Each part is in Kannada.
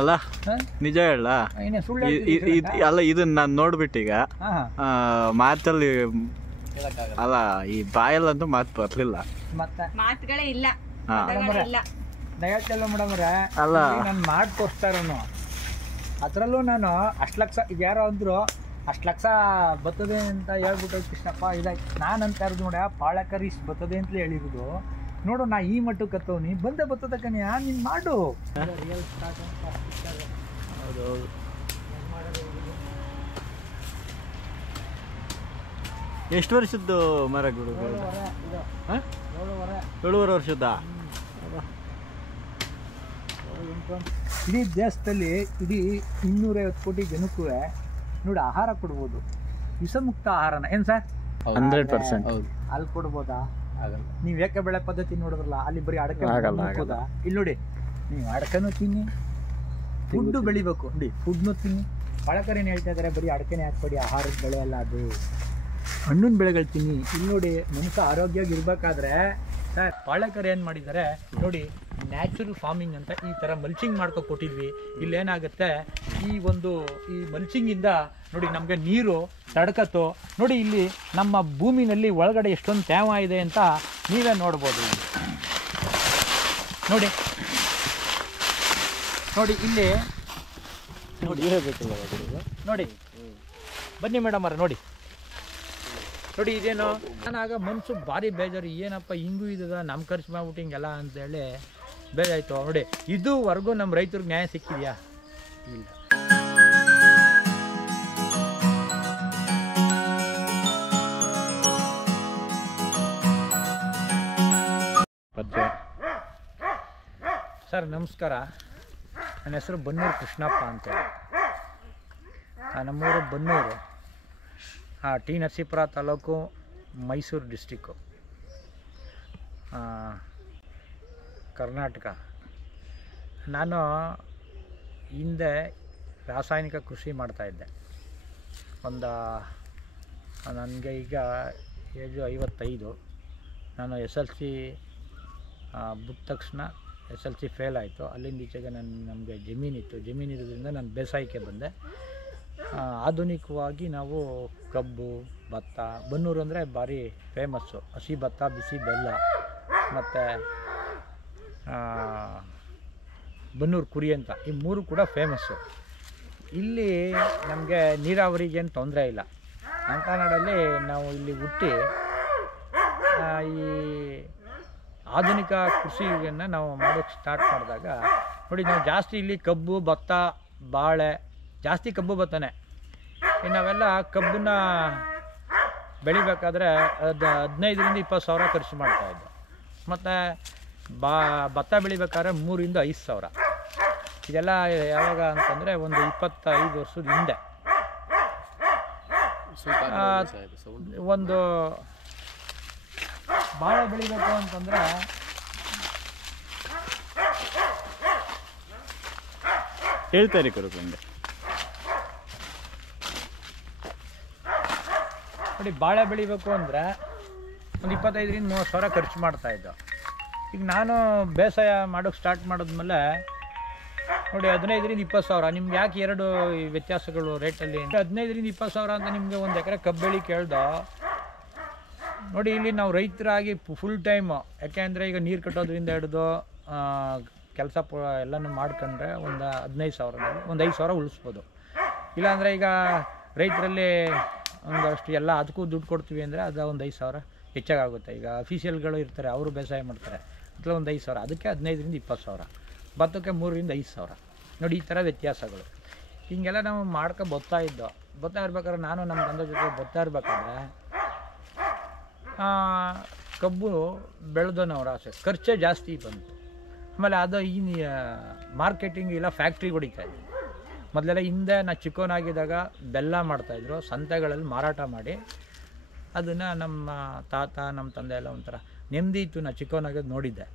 ಅಲ್ಲ ನಿಜ ಹೇಳ ಅಲ್ಲ ಇದನ್ನ ನಾನು ನೋಡ್ಬಿಟ್ಟೀಗ ಮಾತಲ್ಲಿ ಅಲ್ಲ ಈ ಬಾಯಲ್ಲಂತೂ ಮಾತು ಬರ್ಲಿಲ್ಲ ಮಾತುಗಳೇ ಇಲ್ಲ ದಯವಿಟ್ಟು ಮೇಡಮ್ರೆ ಅಲ್ಲ ನಾನು ಮಾಡಿ ತೋರಿಸ್ತಾರನು ಅದರಲ್ಲೂ ನಾನು ಅಷ್ಟು ಲಕ್ಷ ಈಗ ಯಾರೋ ಅಂದ್ರು ಅಷ್ಟು ಲಕ್ಷ ಬರ್ತದೆ ಅಂತ ಹೇಳ್ಬಿಟ್ಟು ಕೃಷ್ಣಪ್ಪ ಇದಾಯ್ತು ನಾನು ಅಂತ ಇರೋದು ನೋಡಿ ಪಾಳಕರಿ ಇಷ್ಟು ಬರ್ತದೆ ಅಂತಲೇ ಹೇಳಿರೋದು ನೋಡು ನಾ ಈ ಮಟ್ಟಕ್ಕೆ ಕತ್ತವನಿ ಬಂದೇ ಬರ್ತದ ಕನ್ಯಾ ನೀನು ಮಾಡು ಹೌದೌದು ಎಷ್ಟು ವರ್ಷದ್ದು ಮರಗಳು 7.5 ವರ್ಷದ ಇಡೀ ದೇಶದಲ್ಲಿ ಇಡೀ 250 ಕೋಟಿ ಜನಕ್ಕೂ ನೋಡಿ ಆಹಾರ ಕೊಡ್ಬೋದು ವಿಷಮುಕ್ತ ಆಹಾರನ ಏನು ಸರ್ 100%. ಅಲ್ಲಿ ಕೊಡ್ಬೋದಾ ನೀವು ಏಕೆ ಬೆಳೆ ಪದ್ಧತಿ ನೋಡಿದ್ರಲ್ಲ ಅಲ್ಲಿ ಬರೀ ಅಡಕೆ ಹಾಕೋದಾ ಇಲ್ಲಿ ನೋಡಿ ನೀವು ಅಡಕೆನೂ ತಿನ್ನಿ ಫುಡ್ಡು ಬೆಳಿಬೇಕು ನೋಡಿ ಫುಡ್ನು ತಿನ್ನಿ ಪಾಳಕರೇನು ಹೇಳ್ತಾ ಇದ್ದಾರೆ ಬರೀ ಅಡಕೆನೇ ಹಾಕ್ಬೇಡಿ ಆಹಾರದ ಬೆಳೆ ಅಲ್ಲ ಅದು ಹಣ್ಣಿನ ಬೆಳೆಗಳು ತಿನ್ನಿ ಇಲ್ಲಿ ನೋಡಿ ಮನುಷ್ಯ ಆರೋಗ್ಯವಾಗಿ ಇರಬೇಕಾದ್ರೆ ಸರ್ ಪಾಳಕರ್ ಏನು ಮಾಡಿದ್ದಾರೆ ನೋಡಿ ನ್ಯಾಚುರಲ್ ಫಾರ್ಮಿಂಗ್ ಅಂತ ಈ ಥರ ಮಲ್ಚಿಂಗ್ ಮಾಡ್ಕೊ ಕೊಟ್ಟಿದ್ವಿ ಇಲ್ಲೇನಾಗುತ್ತೆ ಈ ಮಲ್ಚಿಂಗಿಂದ ನೋಡಿ ನಮಗೆ ನೀರು ತಡ್ಕತ್ತೋ ನೋಡಿ ಇಲ್ಲಿ ನಮ್ಮ ಭೂಮಿನಲ್ಲಿ ಒಳಗಡೆ ಎಷ್ಟೊಂದು ತೇವ ಇದೆ ಅಂತ ನೀವೇ ನೋಡ್ಬೋದು ನೋಡಿ ನೋಡಿ ಇಲ್ಲಿ ನೋಡಿ ನೋಡಿ ಬನ್ನಿ ಮೇಡಮ್ ಅವ್ರೆ ನೋಡಿ ನೋಡಿ ಇದೇನು ನಾನಾಗ ಮನ್ಸು ಭಾರಿ ಬೇಜಾರು ಏನಪ್ಪ ಹಿಂಗೂ ಇದದ ನಮ್ಮ ಖರ್ಚು ಮಾಡ್ಬಿಟ್ಟು ಹಿಂಗೆಲ್ಲ ಅಂತೇಳಿ ಬೇಜಾಯ್ತು ನೋಡಿ ಇದುವರೆಗೂ ನಮ್ಮ ರೈತರಿಗೆ ನ್ಯಾಯ ಸಿಕ್ಕಿದೆಯಾ ಇಲ್ಲ ಸರ್ ನಮಸ್ಕಾರ ನನ್ನ ಹೆಸರು ಬನ್ನೂರು ಕೃಷ್ಣಪ್ಪ ಅಂತೇಳಿ ನಮ್ಮೂರು ಬನ್ನೂರು ಟಿ ನರಸೀಪುರ ತಾಲೂಕು ಮೈಸೂರು ಡಿಸ್ಟಿಕ್ಕು ಕರ್ನಾಟಕ ನಾನು ಹಿಂದೆ ರಾಸಾಯನಿಕ ಕೃಷಿ ಮಾಡ್ತಾಯಿದ್ದೆ ನನಗೆ ಈಗ ಏಜು 55 ನಾನು SLC ಬಿಟ್ಟ ತಕ್ಷಣ SLC ಫೇಲ್ ಆಯಿತು ಅಲ್ಲಿಂದ ಈಚೆಗೆ ನಮಗೆ ಜಮೀನಿರೋದ್ರಿಂದ ನಾನು ಬೇಸಾಯಕ್ಕೆ ಬಂದೆ ಆಧುನಿಕವಾಗಿ ನಾವು ಕಬ್ಬು ಭತ್ತ ಬನ್ನೂರು ಅಂದರೆ ಭಾರಿ ಫೇಮಸ್ಸು ಹಸಿ ಭತ್ತ ಬಿಸಿ ಬೆಲ್ಲ ಮತ್ತು ಬನ್ನೂರು ಕುರಿ ಅಂತ ಈ 3 ಕೂಡ ಫೇಮಸ್ಸು ಇಲ್ಲಿ ನಮಗೆ ನೀರಾವರಿಗೇನು ತೊಂದರೆ ಇಲ್ಲ ಅಂಕನಾಡಲ್ಲಿ ನಾವು ಇಲ್ಲಿ ಹುಟ್ಟಿ ಈ ಆಧುನಿಕ ಕೃಷಿಯನ್ನು ನಾವು ಮಾಡೋಕ್ಕೆ ಸ್ಟಾರ್ಟ್ ಮಾಡಿದಾಗ ನೋಡಿ ನಾವು ಜಾಸ್ತಿ ಇಲ್ಲಿ ಕಬ್ಬು ಭತ್ತ ಬಾಳೆ ಜಾಸ್ತಿ ಕಬ್ಬು ಭತ್ತನೇ ನಾವೆಲ್ಲ ಕಬ್ಬನ್ನ ಬೆಳಿಬೇಕಾದ್ರೆ 15ರಿಂದ 20 ಸಾವಿರ ಖರ್ಚು ಮಾಡ್ತಾಯಿದ್ದೆ ಮತ್ತು ಭತ್ತ ಬೆಳಿಬೇಕಾದ್ರೆ 3ರಿಂದ 5 ಸಾವಿರ ಇದೆಲ್ಲ ಯಾವಾಗ ಅಂತಂದರೆ ಒಂದು 25 ವರ್ಷದ ಹಿಂದೆ ಒಂದು ಬಾಳೆ ಬೆಳಿಬೇಕು ಅಂತಂದರೆ ಹೇಳ್ತಾರೆ ಕರುಕಂಡೆ ನೋಡಿ ಬಾಳೆ ಬೆಳಿಬೇಕು ಅಂದರೆ ಒಂದು 25ರಿಂದ 30 ಸಾವಿರ ಖರ್ಚು ಮಾಡ್ತಾಯಿದ್ದು ಈಗ ನಾನು ಬೇಸಾಯ ಮಾಡೋಕ್ಕೆ ಸ್ಟಾರ್ಟ್ ಮಾಡಿದ್ಮೇಲೆ ನೋಡಿ 15ರಿಂದ 20 ಸಾವಿರ ನಿಮ್ಗೆ ಯಾಕೆ ಎರಡು ವ್ಯತ್ಯಾಸಗಳು ರೇಟಲ್ಲಿ 15ರಿಂದ 20 ಸಾವಿರ ಅಂತ ನಿಮಗೆ ಒಂದು ಎಕರೆ ಕಬ್ಬು ಬೆಳಿ ಕೇಳ್ದೋ ನೋಡಿ ಇಲ್ಲಿ ನಾವು ರೈತರಾಗಿ ಫುಲ್ ಟೈಮು ಯಾಕೆಂದರೆ ಈಗ ನೀರು ಕಟ್ಟೋದ್ರಿಂದ ಹಿಡಿದು ಕೆಲಸ ಎಲ್ಲನೂ ಮಾಡ್ಕೊಂಡ್ರೆ ಒಂದು 15 ಸಾವಿರ ಒಂದು 5 ಸಾವಿರ ಉಳಿಸ್ಬೋದು ಇಲ್ಲಾಂದರೆ ಈಗ ರೈತರಲ್ಲಿ ಒಂದಷ್ಟು ಎಲ್ಲ ಅದಕ್ಕೂ ದುಡ್ಡು ಕೊಡ್ತೀವಿ ಅಂದರೆ ಅದು ಒಂದು 5 ಸಾವಿರ ಹೆಚ್ಚಾಗುತ್ತೆ ಈಗ ಅಫಿಷಿಯಲ್ಗಳು ಇರ್ತಾರೆ ಅವರು ಬೇಸಾಯ ಮಾಡ್ತಾರೆ ಅಥವಾ ಒಂದು 5 ಸಾವಿರ ಅದಕ್ಕೆ 15ರಿಂದ 20 ಸಾವಿರ ಭತ್ತಕ್ಕೆ 3ರಿಂದ 5 ಸಾವಿರ ನೋಡಿ ಈ ಥರ ವ್ಯತ್ಯಾಸಗಳು ಹೀಗೆಲ್ಲ ನಾವು ಬರ್ತಾ ಇರ್ಬೇಕಾದ್ರೆ ನಾನು ನಮ್ಮ ತಂದೆ ಜೊತೆ ಬರ್ತಾ ಇರ್ಬೇಕಾದ್ರೆ ಕಬ್ಬು ಬೆಳೆದನವ್ರ ಆಸೆ ಖರ್ಚೇ ಜಾಸ್ತಿ ಬಂತು ಆಮೇಲೆ ಅದು ಈ ಮಾರ್ಕೆಟಿಂಗ್ ಇಲ್ಲ ಫ್ಯಾಕ್ಟ್ರಿ ಹೊಡಿತಾಯಿದ್ವಿ ಮೊದಲೆಲ್ಲ ಹಿಂದೆ ನಾ ಚಿಕ್ಕವನಾಗಿದ್ದಾಗ ಬೆಲ್ಲ ಮಾಡ್ತಾಯಿದ್ರು ಸಂತೆಗಳಲ್ಲಿ ಮಾರಾಟ ಮಾಡಿ ಅದನ್ನು ನಮ್ಮ ತಾತ ನಮ್ಮ ತಂದೆ ಎಲ್ಲ ಒಂಥರ ನೆಮ್ಮದಿ ಇತ್ತು ನಾ ಚಿಕ್ಕವನಾಗಿದ್ದು ನೋಡಿದ್ದೆ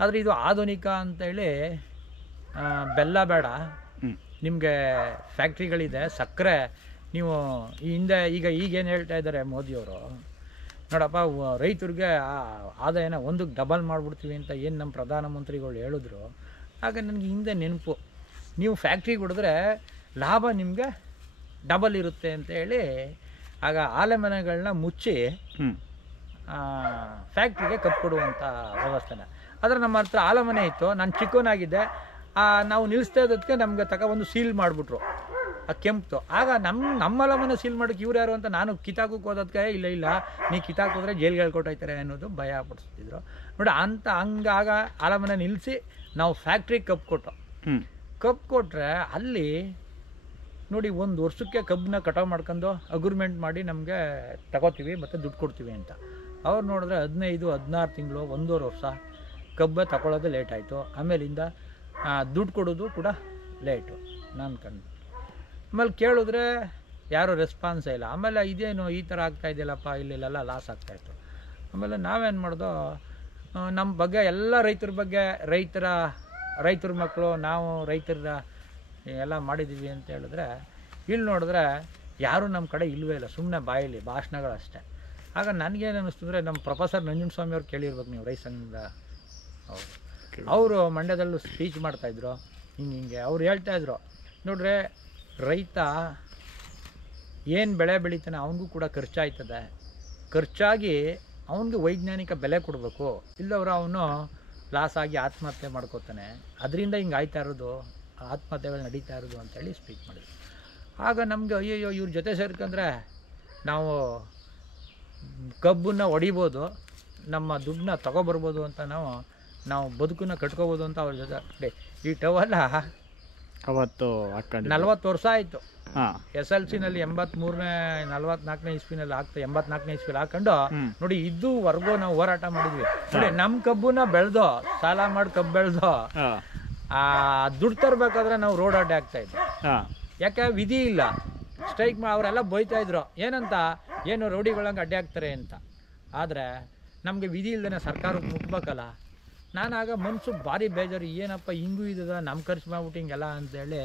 ಆದರೆ ಇದು ಆಧುನಿಕ ಅಂತೇಳಿ ಬೆಲ್ಲ ಬೇಡ ನಿಮಗೆ ಫ್ಯಾಕ್ಟ್ರಿಗಳಿದೆ ಸಕ್ಕರೆ ನೀವು ಈ ಹಿಂದೆ ಈಗೇನು ಹೇಳ್ತಾ ಇದ್ದಾರೆ ಮೋದಿಯವರು ನೋಡಪ್ಪ ರೈತರಿಗೆ ಆದಾಯನ ಒಂದಕ್ಕೆ ಡಬಲ್ ಮಾಡಿಬಿಡ್ತೀವಿ ಅಂತ ಏನು ನಮ್ಮ ಪ್ರಧಾನಮಂತ್ರಿಗಳು ಹೇಳಿದ್ರು ಆಗ ನನಗೆ ಹಿಂದೆ ನೆನಪು ನೀವು ಫ್ಯಾಕ್ಟ್ರಿಗೆ ಹೊಡೆದ್ರೆ ಲಾಭ ನಿಮಗೆ ಡಬಲ್ ಇರುತ್ತೆ ಅಂತ ಹೇಳಿ ಆಗ ಆಲೆಮನೆಗಳನ್ನ ಮುಚ್ಚಿ ಫ್ಯಾಕ್ಟ್ರಿಗೆ ಕಬ್ಬು ಕೊಡುವಂಥ ವ್ಯವಸ್ಥೆನ. ಆದರೆ ನಮ್ಮ ಹತ್ರ ಆಲಮನೆ ಇತ್ತು, ನಾನು ಚಿಕ್ಕವನಾಗಿದ್ದೆ, ನಾವು ನಿಲ್ಲಿಸ್ತಾ ಇದ್ದದಕ್ಕೆ ನಮ್ಗೆ ಒಂದು ಸೀಲ್ ಮಾಡಿಬಿಟ್ರು ಆ ಕೆಂಪು. ಆಗ ನಮ್ಮ ಆಲಮನೆ ಸೀಲ್ ಮಾಡೋಕ್ಕೆ ಇವ್ರು ಯಾರು ಅಂತ ನಾನು ಕಿತಾಕೋಕೆ ಹೋದಕ್ಕೆ ಇಲ್ಲ ನೀ ಕಿತಾಕೋದ್ರೆ ಜೈಲ್ಗೆ ಹೇಳ್ಕೊಟ್ಟೋಯ್ತಾರೆ ಅನ್ನೋದು ಭಯ ಪಡಿಸ್ತಿದ್ರು ನೋಡಿ. ಹಂಗಾಗ ಆಲಮನೆ ನಿಲ್ಲಿಸಿ ನಾವು ಫ್ಯಾಕ್ಟ್ರಿಗೆ ಕಬ್ಬು ಕೊಟ್ಟರೆ ಅಲ್ಲಿ ನೋಡಿ 1 ವರ್ಷಕ್ಕೆ ಕಬ್ಬನ್ನ ಕಟಾವು ಮಾಡ್ಕೊಂಡು ಅಗ್ರಿಮೆಂಟ್ ಮಾಡಿ ನಮಗೆ ತಗೋತೀವಿ ಮತ್ತು ದುಡ್ಡು ಕೊಡ್ತೀವಿ ಅಂತ. ಅವ್ರು ನೋಡಿದ್ರೆ 15-16 ತಿಂಗಳು 1.5 ವರ್ಷ ಕಬ್ಬ ತಗೊಳ್ಳೋದು ಲೇಟ್ ಆಯಿತು. ಆಮೇಲಿಂದ ದುಡ್ಡು ಕೊಡೋದು ಕೂಡ ಲೇಟು ನಾನು ಕಂಡು. ಆಮೇಲೆ ಕೇಳಿದ್ರೆ ಯಾರೂ ರೆಸ್ಪಾನ್ಸೇ ಇಲ್ಲ. ಆಮೇಲೆ ಇದೇನು ಈ ಥರ ಆಗ್ತಾಯಿದೆಯಲ್ಲಪ್ಪ, ಇಲ್ಲೆಲ್ಲ ಲಾಸ್ ಆಗ್ತಾಯಿತ್ತು. ಆಮೇಲೆ ನಾವೇನು ಮಾಡ್ದೋ, ನಮ್ಮ ಬಗ್ಗೆ ಎಲ್ಲ ರೈತರ ಬಗ್ಗೆ ರೈತರ ಮಕ್ಕಳು ನಾವು ರೈತರ ಎಲ್ಲ ಮಾಡಿದ್ದೀವಿ ಅಂತ ಹೇಳಿದ್ರೆ ಇಲ್ಲಿ ನೋಡಿದ್ರೆ ಯಾರೂ ನಮ್ಮ ಕಡೆ ಇಲ್ಲವೇ ಇಲ್ಲ, ಸುಮ್ಮನೆ ಬಾಯಲ್ಲಿ ಭಾಷಣಗಳಷ್ಟೇ. ಆಗ ನನಗೇನು ಅನ್ನಿಸ್ತಂದರೆ ನಮ್ಮ ಪ್ರೊಫೆಸರ್ ನಂಜುಂಡಸ್ವಾಮಿ ಅವ್ರು ಕೇಳಿರ್ಬೇಕು ನೀವು, ರೈತ ಸಂಘದ ಅವರು ಮಂಡ್ಯದಲ್ಲೂ ಸ್ಪೀಚ್ ಮಾಡ್ತಾಯಿದ್ರು. ಹಿಂಗೆ ಅವ್ರು ಹೇಳ್ತಾಯಿದ್ರು, ನೋಡ್ರಿ ರೈತ ಏನು ಬೆಳೆ ಬೆಳಿತಾನೆ ಅವನಿಗೂ ಕೂಡ ಖರ್ಚಾಯ್ತದೆ, ಖರ್ಚಾಗಿ ಅವನಿಗೆ ವೈಜ್ಞಾನಿಕ ಬೆಲೆ ಕೊಡಬೇಕು, ಇಲ್ಲವ್ರು ಅವನು ಲಾಸ್ ಆಗಿ ಆತ್ಮಹತ್ಯೆ ಮಾಡ್ಕೋತಾನೆ, ಅದರಿಂದ ಹಿಂಗೆ ಆಯ್ತಾ ಇರೋದು, ಆತ್ಮಹತ್ಯೆಗಳು ನಡೀತಾ ಇರೋದು ಅಂತೇಳಿ ಸ್ಪೀಚ್ ಮಾಡಿದ್ರು. ಆಗ ನಮಗೆ ಅಯ್ಯಯ್ಯೋ ಇವ್ರ ಜೊತೆ ಸೇರ್ಕೊಂಡ್ರೆ ನಾವು ಕಬ್ಬನ್ನ ಹೊಡಿಬೋದು, ನಮ್ಮ ದುಡ್ಡನ್ನ ತಗೊಬರ್ಬೋದು ಅಂತ ನಾವು ಬದುಕನ್ನ ಕಟ್ಕೋಬೋದು ಅಂತ ಅವ್ರ ಜೊತೆ ಈ ಟವಲ್ಲ ಅವತ್ತು 40 ವರ್ಷ ಆಯಿತು. SLCನಲ್ಲಿ 44ನೇ ಇಸ್ವಿನಲ್ಲಿ 84ನೇ ಇಸ್ವಿಲಿ ಹಾಕೊಂಡು ನೋಡಿ ಇದುವರೆಗೂ ನಾವು ಹೋರಾಟ ಮಾಡಿದ್ವಿ ನೋಡಿ. ನಮ್ಮ ಕಬ್ಬನ್ನ ಬೆಳೆದೋ ಸಾಲ ಮಾಡಿ ಕಬ್ಬು ಬೆಳೆದೋ ದುಡ್ಡು ತರಬೇಕಾದ್ರೆ ನಾವು ರೋಡ್ ಅಡ್ಡೆ ಆಗ್ತಾ ಇದ್ವಿ. ಯಾಕೆ ವಿಧಿ ಇಲ್ಲ, ಸ್ಟ್ರೈಕ್ ಅವರೆಲ್ಲ ಬೈತಾ ಇದ್ರು ಏನಂತ, ಏನು ರೌಡಿಗಳಂಗೆ ಅಡ್ಡೆ ಆಗ್ತಾರೆ ಅಂತ. ಆದರೆ ನಮಗೆ ವಿಧಿ ಇಲ್ಲದೇ ಸರ್ಕಾರಕ್ಕೆ ಮುಟ್ಬೇಕಲ್ಲ. ನಾನಾಗ ಮನಸ್ಸು ಭಾರಿ ಬೇಜಾರು, ಏನಪ್ಪ ಹಿಂಗೂ ಇದ್ದದ ನಮ್ಮ ಖರ್ಚು ಮಾಡ್ಬಿಟ್ಟು ಹಿಂಗೆಲ್ಲ ಅಂತೇಳಿ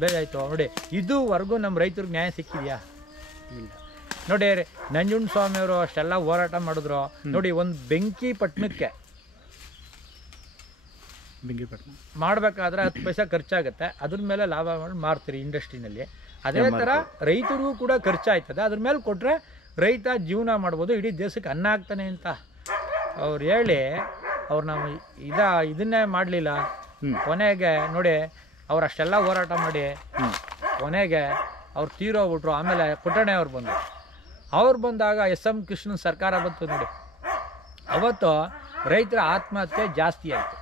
ಬೇಜಾಯಿತು ನೋಡಿ. ಇದುವರೆಗೂ ನಮ್ಮ ರೈತರಿಗೆ ನ್ಯಾಯ ಸಿಕ್ಕಿದೆಯಾ? ಇಲ್ಲ ನೋಡಿ. ನಂಜುಂಡಸ್ವಾಮಿ ಅವರು ಅಷ್ಟೆಲ್ಲ ಹೋರಾಟ ಮಾಡಿದ್ರು ನೋಡಿ. ಒಂದು ಬೆಂಕಿಪಟ್ಟಣಕ್ಕೆ ಮಾಡಬೇಕಾದ್ರೆ 10 ಪೈಸೆ ಖರ್ಚಾಗುತ್ತೆ, ಅದ್ರ ಮೇಲೆ ಲಾಭ ಮಾಡಿ ಮಾರ್ತೀರಿ ಇಂಡಸ್ಟ್ರಿನಲ್ಲಿ. ಅದೇ ಥರ ರೈತರಿಗೂ ಕೂಡ ಖರ್ಚಾಯ್ತದೆ, ಅದ್ರ ಮೇಲೆ ಕೊಟ್ಟರೆ ರೈತ ಜೀವನ ಮಾಡ್ಬೋದು, ಇಡೀ ದೇಶಕ್ಕೆ ಅನ್ನ ಆಗ್ತಾನೆ ಅಂತ ಅವ್ರು ಹೇಳಿ ಅವ್ರು ನಾವು ಇದನ್ನೇ ಮಾಡಲಿಲ್ಲ. ಕೊನೆಗೆ ನೋಡಿ ಅವ್ರು ಅಷ್ಟೆಲ್ಲ ಹೋರಾಟ ಮಾಡಿ ಕೊನೆಗೆ ಅವ್ರು ತೀರೋಗ್ಬಿಟ್ರು. ಆಮೇಲೆ ಪುಟ್ಟಣ್ಣೆ ಅವ್ರು ಬಂದಾಗ SM ಕೃಷ್ಣನ್ ಸರ್ಕಾರ ಬಂತು ನೋಡಿ. ಅವತ್ತು ರೈತರ ಆತ್ಮಹತ್ಯೆ ಜಾಸ್ತಿ ಆಯಿತು.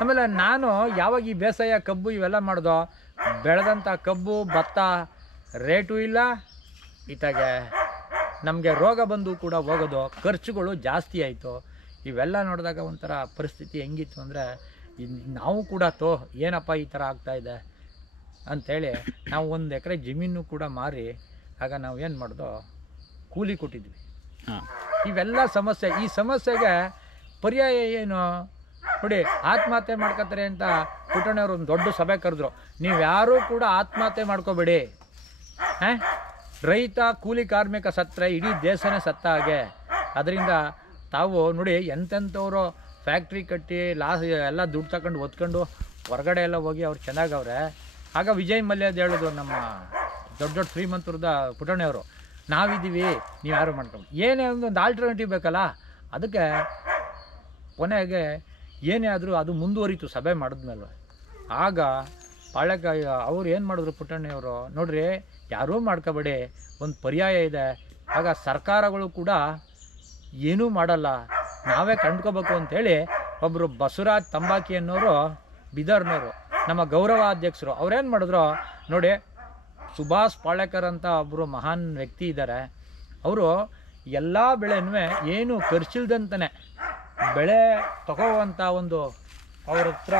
ಆಮೇಲೆ ನಾನು ಯಾವಾಗ ಈ ಬೇಸಾಯ ಕಬ್ಬು ಇವೆಲ್ಲ ಮಾಡ್ದೋ, ಬೆಳೆದಂಥ ಕಬ್ಬು ಭತ್ತ ರೇಟು ಇಲ್ಲ, ಇತ್ತಾಗೆ ನಮಗೆ ರೋಗ ಬಂದು ಕೂಡ ಹೋಗೋದು, ಖರ್ಚುಗಳು ಜಾಸ್ತಿ ಆಯಿತು. ಇವೆಲ್ಲ ನೋಡಿದಾಗ ಒಂಥರ ಪರಿಸ್ಥಿತಿ ಹೆಂಗಿತ್ತು ಅಂದರೆ ನಾವು ಕೂಡ ಏನಪ್ಪ ಈ ಥರ ಆಗ್ತಾಯಿದೆ ಅಂಥೇಳಿ ನಾವು 1 ಎಕರೆ ಜಮೀನು ಕೂಡ ಮಾರಿ ಆಗ ನಾವು ಏನು ಮಾಡ್ದೋ ಕೂಲಿ ಕೊಟ್ಟಿದ್ವಿ. ಇವೆಲ್ಲ ಸಮಸ್ಯೆ, ಈ ಸಮಸ್ಯೆಗೆ ಪರ್ಯಾಯ ಏನು ನೋಡಿ. ಆತ್ಮಹತ್ಯೆ ಮಾಡ್ಕೊತಾರೆ ಅಂತ ಪುಟ್ಟಣ್ಣವ್ರು ಒಂದು ದೊಡ್ಡ ಸಭೆ ಕರೆದ್ರು. ನೀವು ಯಾರೂ ಕೂಡ ಆತ್ಮಹತ್ಯೆ ಮಾಡ್ಕೋಬೇಡಿ, ರೈತ ಕೂಲಿ ಕಾರ್ಮಿಕ ಸತ್ತರೆ ಇಡೀ ದೇಶನೇ ಸತ್ತ ಹಾಗೆ. ಅದರಿಂದ ತಾವು ನೋಡಿ ಎಂತೆಂಥವ್ರು ಫ್ಯಾಕ್ಟ್ರಿ ಕಟ್ಟಿ ಎಲ್ಲ ದುಡ್ಡು ತಗೊಂಡು ಒತ್ಕೊಂಡು ಹೊರಗಡೆ ಎಲ್ಲ ಹೋಗಿ ಅವ್ರು ಚೆನ್ನಾಗವ್ರೆ. ಆಗ ವಿಜಯ್ ಮಲ್ಯದ ಹೇಳಿದ್ರು ನಮ್ಮ ದೊಡ್ಡ ಶ್ರೀಮಂತರದ ಪುಟ್ಟಣ್ಣವರು, ನಾವಿದ್ದೀವಿ ನೀವು ಯಾರು ಮಾಡ್ಕೊಂಡು ಏನೇ ಒಂದು ಆಲ್ಟರ್ನೇಟಿವ್ ಬೇಕಲ್ಲ. ಅದಕ್ಕೆ ಕೊನೆಗೆ ಏನೇ ಆದರೂ ಅದು ಮುಂದುವರಿತು ಸಭೆ ಮಾಡಿದ್ಮೇಲೆ. ಆಗ ಪಾಳೆಕಾಯಿ ಅವ್ರು ಏನು ಮಾಡಿದ್ರು ಪುಟ್ಟಣ್ಣವರು, ನೋಡ್ರಿ ಯಾರೂ ಮಾಡ್ಕೋಬೇಡಿ, ಒಂದು ಪರ್ಯಾಯ ಇದೆ. ಆಗ ಸರ್ಕಾರಗಳು ಕೂಡ ಏನೂ ಮಾಡಲ್ಲ, ನಾವೇ ಕಂಡ್ಕೋಬೇಕು ಅಂಥೇಳಿ ಒಬ್ಬರು ಬಸವರಾಜ್ ತಂಬಾಕಿ ಅನ್ನೋರು ಬಿದರ್ನವರು ನಮ್ಮ ಗೌರವ ಅಧ್ಯಕ್ಷರು ಅವ್ರೇನು ಮಾಡಿದ್ರು ನೋಡಿ. ಸುಭಾಷ್ ಪಾಳೇಕರ್ ಅಂತ ಒಬ್ಬರು ಮಹಾನ್ ವ್ಯಕ್ತಿ ಇದ್ದಾರೆ. ಅವರು ಎಲ್ಲ ಬೆಳೆನೂ ಏನು ಖರ್ಚಿಲ್ದಂತಾನೆ ಬೆಳೆ ತಗೋವಂಥ ಒಂದು ಅವ್ರ ಹತ್ರ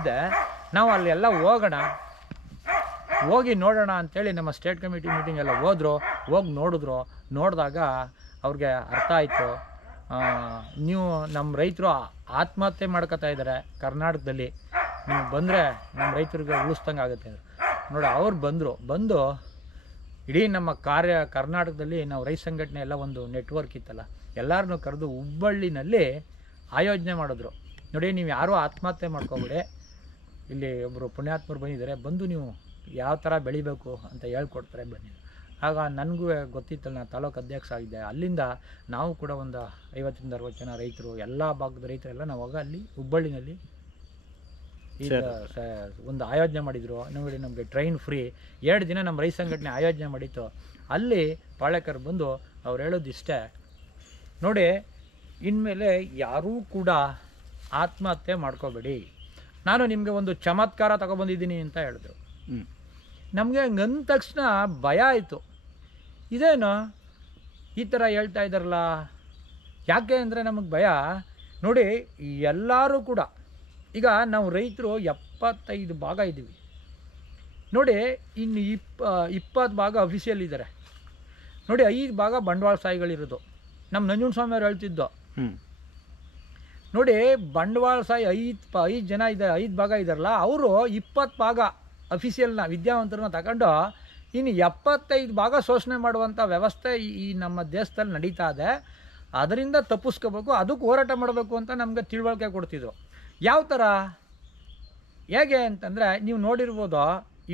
ಇದೆ. ನಾವು ಅಲ್ಲೆಲ್ಲ ಹೋಗಿ ನೋಡೋಣ ಅಂಥೇಳಿ ನಮ್ಮ ಸ್ಟೇಟ್ ಕಮಿಟಿ ಮೀಟಿಂಗ್ ಎಲ್ಲ ಹೋಗಿ ನೋಡಿದಾಗ ಅವ್ರಿಗೆ ಅರ್ಥ ಆಯಿತು, ನೀವು ನಮ್ಮ ರೈತರು ಆತ್ಮಹತ್ಯೆ ಮಾಡ್ಕೋತಾ ಇದ್ದಾರೆ ಕರ್ನಾಟಕದಲ್ಲಿ, ನೀವು ಬಂದರೆ ನಮ್ಮ ರೈತರಿಗೆ ಉಳಿಸ್ದಂಗೆ ಆಗುತ್ತೆ ನೋಡಿ. ಅವ್ರು ಬಂದು ಇಡೀ ನಮ್ಮ ಕರ್ನಾಟಕದಲ್ಲಿ ನಾವು ರೈತ ಸಂಘಟನೆ ಎಲ್ಲ ಒಂದು ನೆಟ್ವರ್ಕ್ ಇತ್ತಲ್ಲ, ಎಲ್ಲರನ್ನೂ ಕರೆದು ಹುಬ್ಬಳ್ಳಿನಲ್ಲಿ ಆಯೋಜನೆ ಮಾಡಿದ್ರು. ನೋಡಿ ನೀವು ಯಾರೂ ಆತ್ಮಹತ್ಯೆ ಮಾಡ್ಕೊಬೇಡಿ, ಇಲ್ಲಿ ಒಬ್ಬರು ಪುಣ್ಯಾತ್ಮರು ಬಂದಿದ್ದಾರೆ, ಬಂದು ನೀವು ಯಾವ ಥರ ಬೆಳಿಬೇಕು ಅಂತ ಹೇಳ್ಕೊಡ್ತಾರೆ ಬನ್ನಿ. ಆಗ ನನಗೂ ಗೊತ್ತಿತ್ತಲ್ಲ, ನಾನು ತಾಲೂಕು ಅಧ್ಯಕ್ಷ ಆಗಿದ್ದೆ. ಅಲ್ಲಿಂದ ನಾವು ಕೂಡ ಒಂದು 50-60 ಜನ ರೈತರು, ಎಲ್ಲ ಭಾಗದ ರೈತರೆಲ್ಲ ನಾವು ಆಗ ಅಲ್ಲಿ ಹುಬ್ಬಳ್ಳಿನಲ್ಲಿ ಈಗ ಒಂದು ಆಯೋಜನೆ ಮಾಡಿದರು. ನೋಡಿ, ನಮಗೆ ಟ್ರೈನ್ ಫ್ರೀ 2 ದಿನ ನಮ್ಮ ರೈತ ಸಂಘಟನೆ ಆಯೋಜನೆ ಮಾಡಿತ್ತು. ಅಲ್ಲಿ ಪಾಳೆಕರ್ ಬಂದು ಅವ್ರು ಹೇಳೋದು ಇಷ್ಟೇ, ನೋಡಿ ಇನ್ಮೇಲೆ ಯಾರೂ ಕೂಡ ಆತ್ಮಹತ್ಯೆ ಮಾಡ್ಕೋಬೇಡಿ, ನಾನು ನಿಮಗೆ ಒಂದು ಚಮತ್ಕಾರ ತಗೊಬಂದಿದ್ದೀನಿ ಅಂತ ಹೇಳಿದ್ರು. ನಮಗೆ ಹಂಗಂದ ತಕ್ಷಣ ಭಯ ಆಯಿತು, ಇದೇನು ಈ ಥರ ಹೇಳ್ತಾ ಇದ್ದಾರಲ್ಲ. ಯಾಕೆ ಅಂದರೆ ನಮಗೆ ಭಯ. ನೋಡಿ, ಎಲ್ಲರೂ ಕೂಡ ಈಗ ನಾವು ರೈತರು 75 ಭಾಗ ಇದ್ದೀವಿ ನೋಡಿ, ಇನ್ನು 20 ಭಾಗ ಅಫಿಷಿಯಲ್ ಇದ್ದಾರೆ ನೋಡಿ, 5 ಭಾಗ ಬಂಡವಾಳ ಸಾಯಿಗಳಿರೋದು. ನಮ್ಮ ನಂಜುಂಡಸ್ವಾಮಿಯವ್ರು ಹೇಳ್ತಿದ್ದೋ ನೋಡಿ, ಬಂಡವಾಳ ಸಾಯಿ 5 ಜನ ಇದ್ದಾರೆ, 5 ಭಾಗ ಇದ್ದಾರಲ್ಲ, ಅವರು 20 ಭಾಗ ಅಫಿಷಿಯಲ್ನ ವಿದ್ಯಾವಂತರನ್ನ ತಗೊಂಡು ಇನ್ನು 75 ಭಾಗ ಶೋಷಣೆ ಮಾಡುವಂಥ ವ್ಯವಸ್ಥೆ ಈ ನಮ್ಮ ದೇಶದಲ್ಲಿ ನಡೀತಾ ಇದೆ. ಅದರಿಂದ ತಪ್ಪಿಸ್ಕೋಬೇಕು, ಅದಕ್ಕೆ ಹೋರಾಟ ಮಾಡಬೇಕು ಅಂತ ನಮಗೆ ತಿಳುವಳಿಕೆ ಕೊಡ್ತಿದ್ರು. ಯಾವ ಥರ ಹೇಗೆ ಅಂತಂದರೆ, ನೀವು ನೋಡಿರ್ಬೋದು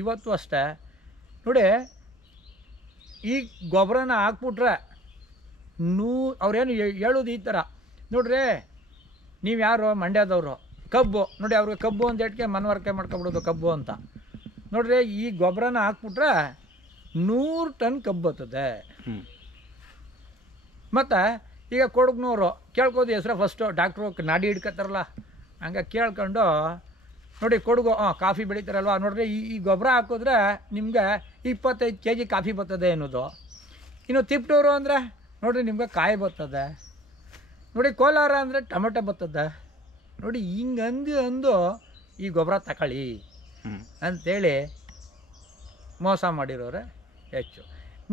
ಇವತ್ತು ಅಷ್ಟೇ ನೋಡಿ, ಈ ಗೊಬ್ಬರನ ಹಾಕ್ಬಿಟ್ರೆ ಅವ್ರೇನು ಹೇಳೋದು ಈ ಥರ ನೋಡ್ರಿ, ನೀವು ಯಾರು ಮಂಡ್ಯದವರು, ಕಬ್ಬು ನೋಡಿ, ಅವ್ರಿಗೆ ಕಬ್ಬು ಅಂತ ಹೇಳಕ್ಕೆ ಮನವರಿಕೆ ಮಾಡ್ಕೊಬಿಡೋದು ಕಬ್ಬು ಅಂತ. ನೋಡ್ರಿ, ಈ ಗೊಬ್ಬರನ ಹಾಕ್ಬಿಟ್ರೆ 100 ಟನ್ ಕಬ್ಬು ಬರ್ತದೆ. ಮತ್ತು ಈಗ ಕೊಡಗ್ನವರು ಕೇಳ್ಕೋದು ಹೆಸರು ಫಸ್ಟು ಡಾಕ್ಟ್ರು ನಾಡಿ ಹಿಡ್ಕೊತಾರಲ್ಲ, ಹಂಗೆ ಕೇಳ್ಕೊಂಡು ನೋಡಿ, ಕೊಡಗು ಕಾಫಿ ಬೆಳೀತಾರಲ್ವ, ನೋಡ್ರಿ ಈ ಗೊಬ್ಬರ ಹಾಕಿದ್ರೆ ನಿಮಗೆ 25 kg ಕಾಫಿ ಬರ್ತದೆ ಅನ್ನೋದು. ಇನ್ನು ತಿಪ್ಟೂರು ಅಂದರೆ ನೋಡಿರಿ ನಿಮ್ಗೆ ಕಾಯಿ ಬರ್ತದೆ, ನೋಡಿ ಕೋಲಾರ ಅಂದರೆ ಟೊಮೆಟೊ ಬರ್ತದೆ. ನೋಡಿ ಹಿಂಗಂದು ಈ ಗೊಬ್ಬರ ತಗೊಳ್ಳಿ ಅಂಥೇಳಿ ಮೋಸ ಮಾಡಿರೋರೆ ಹೆಚ್ಚು.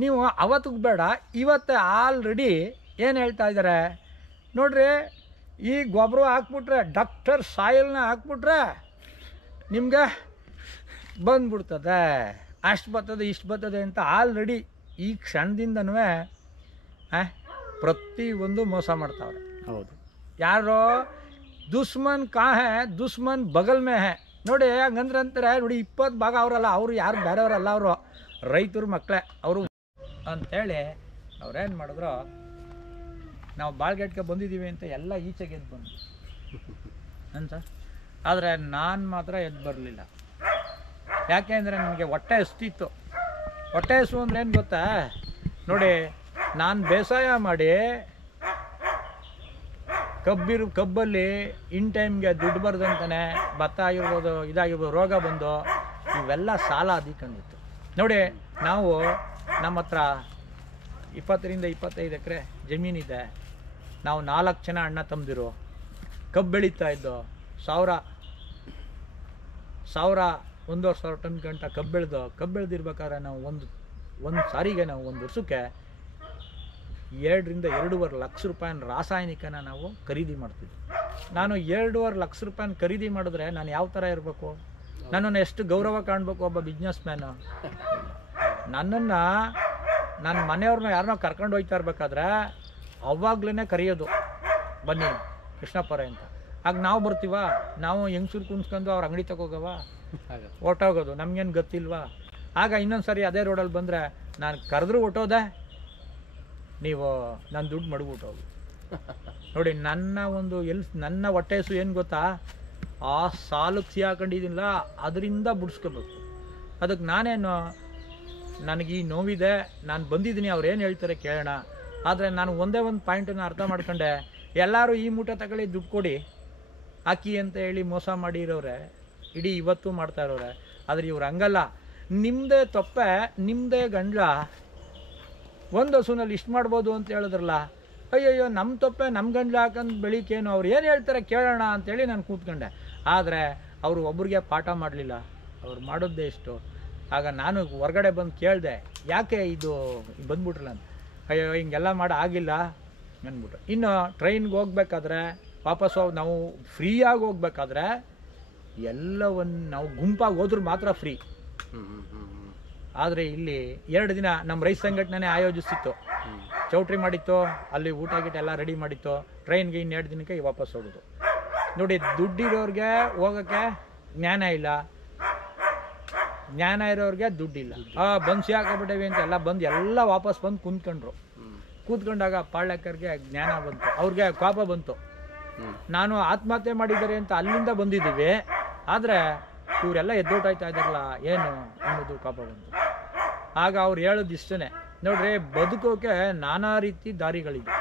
ನೀವು ಅವತ್ತಿಗೆ ಬೇಡ, ಇವತ್ತೇ ಆಲ್ರೆಡಿ ಏನು ಹೇಳ್ತಾ ಇದ್ದಾರೆ ನೋಡ್ರಿ, ಈ ಗೊಬ್ಬರ ಹಾಕ್ಬಿಟ್ರೆ ಡಾಕ್ಟರ್ ಸಾಯಿಲ್ನ ಹಾಕ್ಬಿಟ್ರೆ ನಿಮಗೆ ಬಂದ್ಬಿಡ್ತದೆ, ಅಷ್ಟು ಬರ್ತದೆ ಇಷ್ಟು ಬರ್ತದೆ ಅಂತ ಆಲ್ರೆಡಿ ಈ ಕ್ಷಣದಿಂದನೂ ಪ್ರತಿಯೊಂದು ಮೋಸ ಮಾಡ್ತಾವ್ರೆ. ಹೌದು, ಯಾರೋ ದುಶ್ಮನ್ ಕಾ ಹೇ ದುಶ್ಮನ್ ಬಗಲ್ ಮೇ ಹೇ ನೋಡಿ, ಹಂಗಂದ್ರೆ ಅಂತಾರೆ ನೋಡಿ, 20 ಭಾಗ ಅವರಲ್ಲ, ಅವರು ಯಾರು ಬೇರೆಯವರಲ್ಲ, ಅವರು ರೈತರ ಮಕ್ಕಳೇ ಅವರು ಅಂಥೇಳಿ ಅವ್ರೇನು ಮಾಡಿದ್ರು, ನಾವು ಬಾಳ್ಗೆಟ್ಗೆ ಬಂದಿದ್ದೀವಿ ಅಂತ ಎಲ್ಲ ಈಚೆಗೆ ಎದ್ದು ಬಂದು ಅಂತ. ಆದರೆ ನಾನು ಮಾತ್ರ ಎದ್ದು ಬರಲಿಲ್ಲ. ಯಾಕೆ ಅಂದರೆ ನನಗೆ ಹೊಟ್ಟೆ ಹಸ್ತಿತ್ತು. ಹೊಟ್ಟೆ ಹಸು ಅಂದ್ರೆ ಏನು ಗೊತ್ತಾ ನೋಡಿ, ನಾನು ಬೇಸಾಯ ಮಾಡಿ ಕಬ್ಬಲ್ಲಿ ಇನ್ ಟೈಮ್ಗೆ ದುಡ್ಡು ಬರ್ದಂತಾನೆ ಭತ್ತ ಆಗಿರ್ಬೋದು, ಇದಾಗಿರ್ಬೋದು, ರೋಗ ಬಂದು ಇವೆಲ್ಲ ಸಾಲ ಅದಿಕೊಂಡಿತ್ತು ನೋಡಿ. ನಾವು ನಮ್ಮ ಹತ್ರ 20ರಿಂದ 25 ಎಕರೆ ಜಮೀನಿದೆ. ನಾವು 4 ಜನ ಅಣ್ಣ ತಮ್ಮದಿರು ಕಬ್ಬು ಬೆಳೀತಾ ಇದ್ದೋ. 1,000-1,500 ಟನ್ ಗಂಟ ಕಬ್ಬು ಬೆಳೆದಿರ್ಬೇಕಾದ್ರೆ ನಾವು ಒಂದು ಸಾರಿಗೆ ನಾವು ಒಂದು ವರ್ಷಕ್ಕೆ 2ರಿಂದ 2.5 ಲಕ್ಷ ರೂಪಾಯಿನ ರಾಸಾಯನಿಕನ ನಾವು ಖರೀದಿ ಮಾಡ್ತಿದ್ವಿ. ನಾನು 2.5 ಲಕ್ಷ ರೂಪಾಯಿನ ಖರೀದಿ ಮಾಡಿದ್ರೆ ನಾನು ಯಾವ ಥರ ಇರಬೇಕು, ನನ್ನನ್ನು ಎಷ್ಟು ಗೌರವ ಕಾಣಬೇಕು ಒಬ್ಬ ಬಿಸ್ನೆಸ್ ಮ್ಯಾನು. ನನ್ನನ್ನು ನನ್ನ ಮನೆಯವ್ರನ್ನ ಯಾರನ್ನೋ ಕರ್ಕೊಂಡು ಹೋಗ್ತಾ ಇರ್ಬೇಕಾದ್ರೆ ಅವಾಗ್ಲೇ ಕರೆಯೋದು, ಬನ್ನಿ ಕೃಷ್ಣಪ್ಪರೇ ಅಂತ. ಆಗ ನಾವು ಬರ್ತೀವ, ನಾವು ಹೆಂಗ್ಸೂರು ಕುಣಿಸ್ಕೊಂಡು ಅವ್ರ ಅಂಗಡಿ ತಗೋಗವ ಹೊಟ್ಟೋಗೋದು, ನಮ್ಗೇನು ಗೊತ್ತಿಲ್ವಾ. ಆಗ ಇನ್ನೊಂದು ಸರಿ ಅದೇ ರೋಡಲ್ಲಿ ಬಂದರೆ ನಾನು ಕರೆದ್ರೂ ಹೊಟ್ಟೋದೆ, ನೀವು ನನ್ನ ದುಡ್ಡು ಮಡಗ್ಬಿಟ್ಟೋಗಿ ನೋಡಿ. ನನ್ನ ಹೊಟ್ಟೆ ಹಸು ಏನು ಗೊತ್ತಾ, ಆ ಸಾಲಕ್ಕೆ ಸಿಹಾಕೊಂಡಿದ್ದೀನಿಲ್ಲ, ಅದರಿಂದ ಬಿಡಿಸ್ಕೋಬೇಕು. ಅದಕ್ಕೆ ನಾನೇನು, ನನಗೆ ಈ ನೋವಿದೆ, ನಾನು ಬಂದಿದ್ದೀನಿ, ಅವ್ರು ಏನು ಹೇಳ್ತಾರೆ ಕೇಳೋಣ. ಆದರೆ ನಾನು ಒಂದೇ ಒಂದು ಪಾಯಿಂಟನ್ನು ಅರ್ಥ ಮಾಡ್ಕೊಂಡೆ, ಎಲ್ಲರೂ ಈ ಮೂಟೆ ತಗೊಳ್ಳಿ ದುಡ್ಡು ಕೊಡಿ ಹಾಕಿ ಅಂತ ಹೇಳಿ ಮೋಸ ಮಾಡಿರೋರೆ ಇಡೀ ಇವತ್ತು ಮಾಡ್ತಾ ಇರೋರೆ. ಆದರೆ ಇವ್ರು ಹಂಗಲ್ಲ, ನಿಮ್ಮದೇ ತೊಪ್ಪೆ ನಿಮ್ಮದೇ ಗಂಡ್ಲ ಒಂದು ಹಸುನಲ್ಲಿ ಇಷ್ಟು ಮಾಡ್ಬೋದು ಅಂತ ಹೇಳಿದ್ರಲ್ಲ, ಅಯ್ಯಯ್ಯೋ ನಮ್ಮ ತೊಪ್ಪೆ ನಮ್ಮ ಗಂಡ್ಲ ಹಾಕಂದು ಬೆಳಿಕೇನು, ಅವ್ರು ಏನು ಹೇಳ್ತಾರೆ ಕೇಳೋಣ ಅಂತೇಳಿ ನಾನು ಕೂತ್ಕೊಂಡೆ. ಆದರೆ ಅವರು ಒಬ್ರಿಗೆ ಪಾಠ ಮಾಡಲಿಲ್ಲ, ಅವ್ರು ಮಾಡೋದೇ ಇಷ್ಟು. ಆಗ ನಾನು ಹೊರಗಡೆ ಬಂದು ಕೇಳಿದೆ, ಯಾಕೆ ಇದು ಬಂದ್ಬಿಟ್ರಲ್ಲ ಅಂತ. ಅಯ್ಯೋ ಹಿಂಗೆಲ್ಲ ಆಗಿಲ್ಲ ಅಂದ್ಬಿಟ್ರು. ಇನ್ನು ಟ್ರೈನ್ಗೆ ಹೋಗ್ಬೇಕಾದ್ರೆ ವಾಪಸ್ಸು ನಾವು ಫ್ರೀಯಾಗಿ ಹೋಗ್ಬೇಕಾದ್ರೆ ಎಲ್ಲವನ್ನು ನಾವು ಗುಂಪಾಗಿ ಹೋದ್ರೂ ಮಾತ್ರ ಫ್ರೀ. ಆದರೆ ಇಲ್ಲಿ 2 ದಿನ ನಮ್ಮ ರೈತ ಸಂಘಟನೆ ಆಯೋಜಿಸಿತ್ತು, ಚೌಟ್ರಿ ಮಾಡಿತ್ತು, ಅಲ್ಲಿ ಊಟ ಗೀಟ ಎಲ್ಲ ರೆಡಿ ಮಾಡಿತ್ತು. ಟ್ರೈನ್ಗೆ ಇನ್ನು 2 ದಿನಕ್ಕೆ ವಾಪಸ್ ಹೋಗೋದು ನೋಡಿ. ದುಡ್ಡಿರೋರಿಗೆ ಹೋಗೋಕ್ಕೆ ಜ್ಞಾನ ಇಲ್ಲ, ಜ್ಞಾನ ಇರೋರಿಗೆ ದುಡ್ಡಿಲ್ಲ. ಬಂದು ಹಾಕೋಬಿಟ್ಟೇವಿ ಅಂತ ಎಲ್ಲ ವಾಪಸ್ ಬಂದು ಕೂತ್ಕೊಂಡಾಗ ಪಾಳ್ಯಕ್ಕರಿಗೆ ಜ್ಞಾನ ಬಂತು, ಅವ್ರಿಗೆ ಕೋಪ ಬಂತು. ನಾನು ಆತ್ಮಹತ್ಯೆ ಮಾಡಿದ್ದಾರೆ ಅಂತ ಅಲ್ಲಿಂದ ಬಂದಿದ್ದೀವಿ, ಆದರೆ ಇವರೆಲ್ಲ ಎದ್ದೋಟಾಯ್ತಾ ಇದ್ದಾರಲ್ಲ ಏನು ಅನ್ನೋದು ಕೋಪ ಬಂತು. ಆಗ ಅವ್ರು ಹೇಳೋದು ಇಷ್ಟೇ, ನೋಡ್ರಿ ಬದುಕೋಕೆ ನಾನಾ ರೀತಿ ದಾರಿಗಳಿದೆ,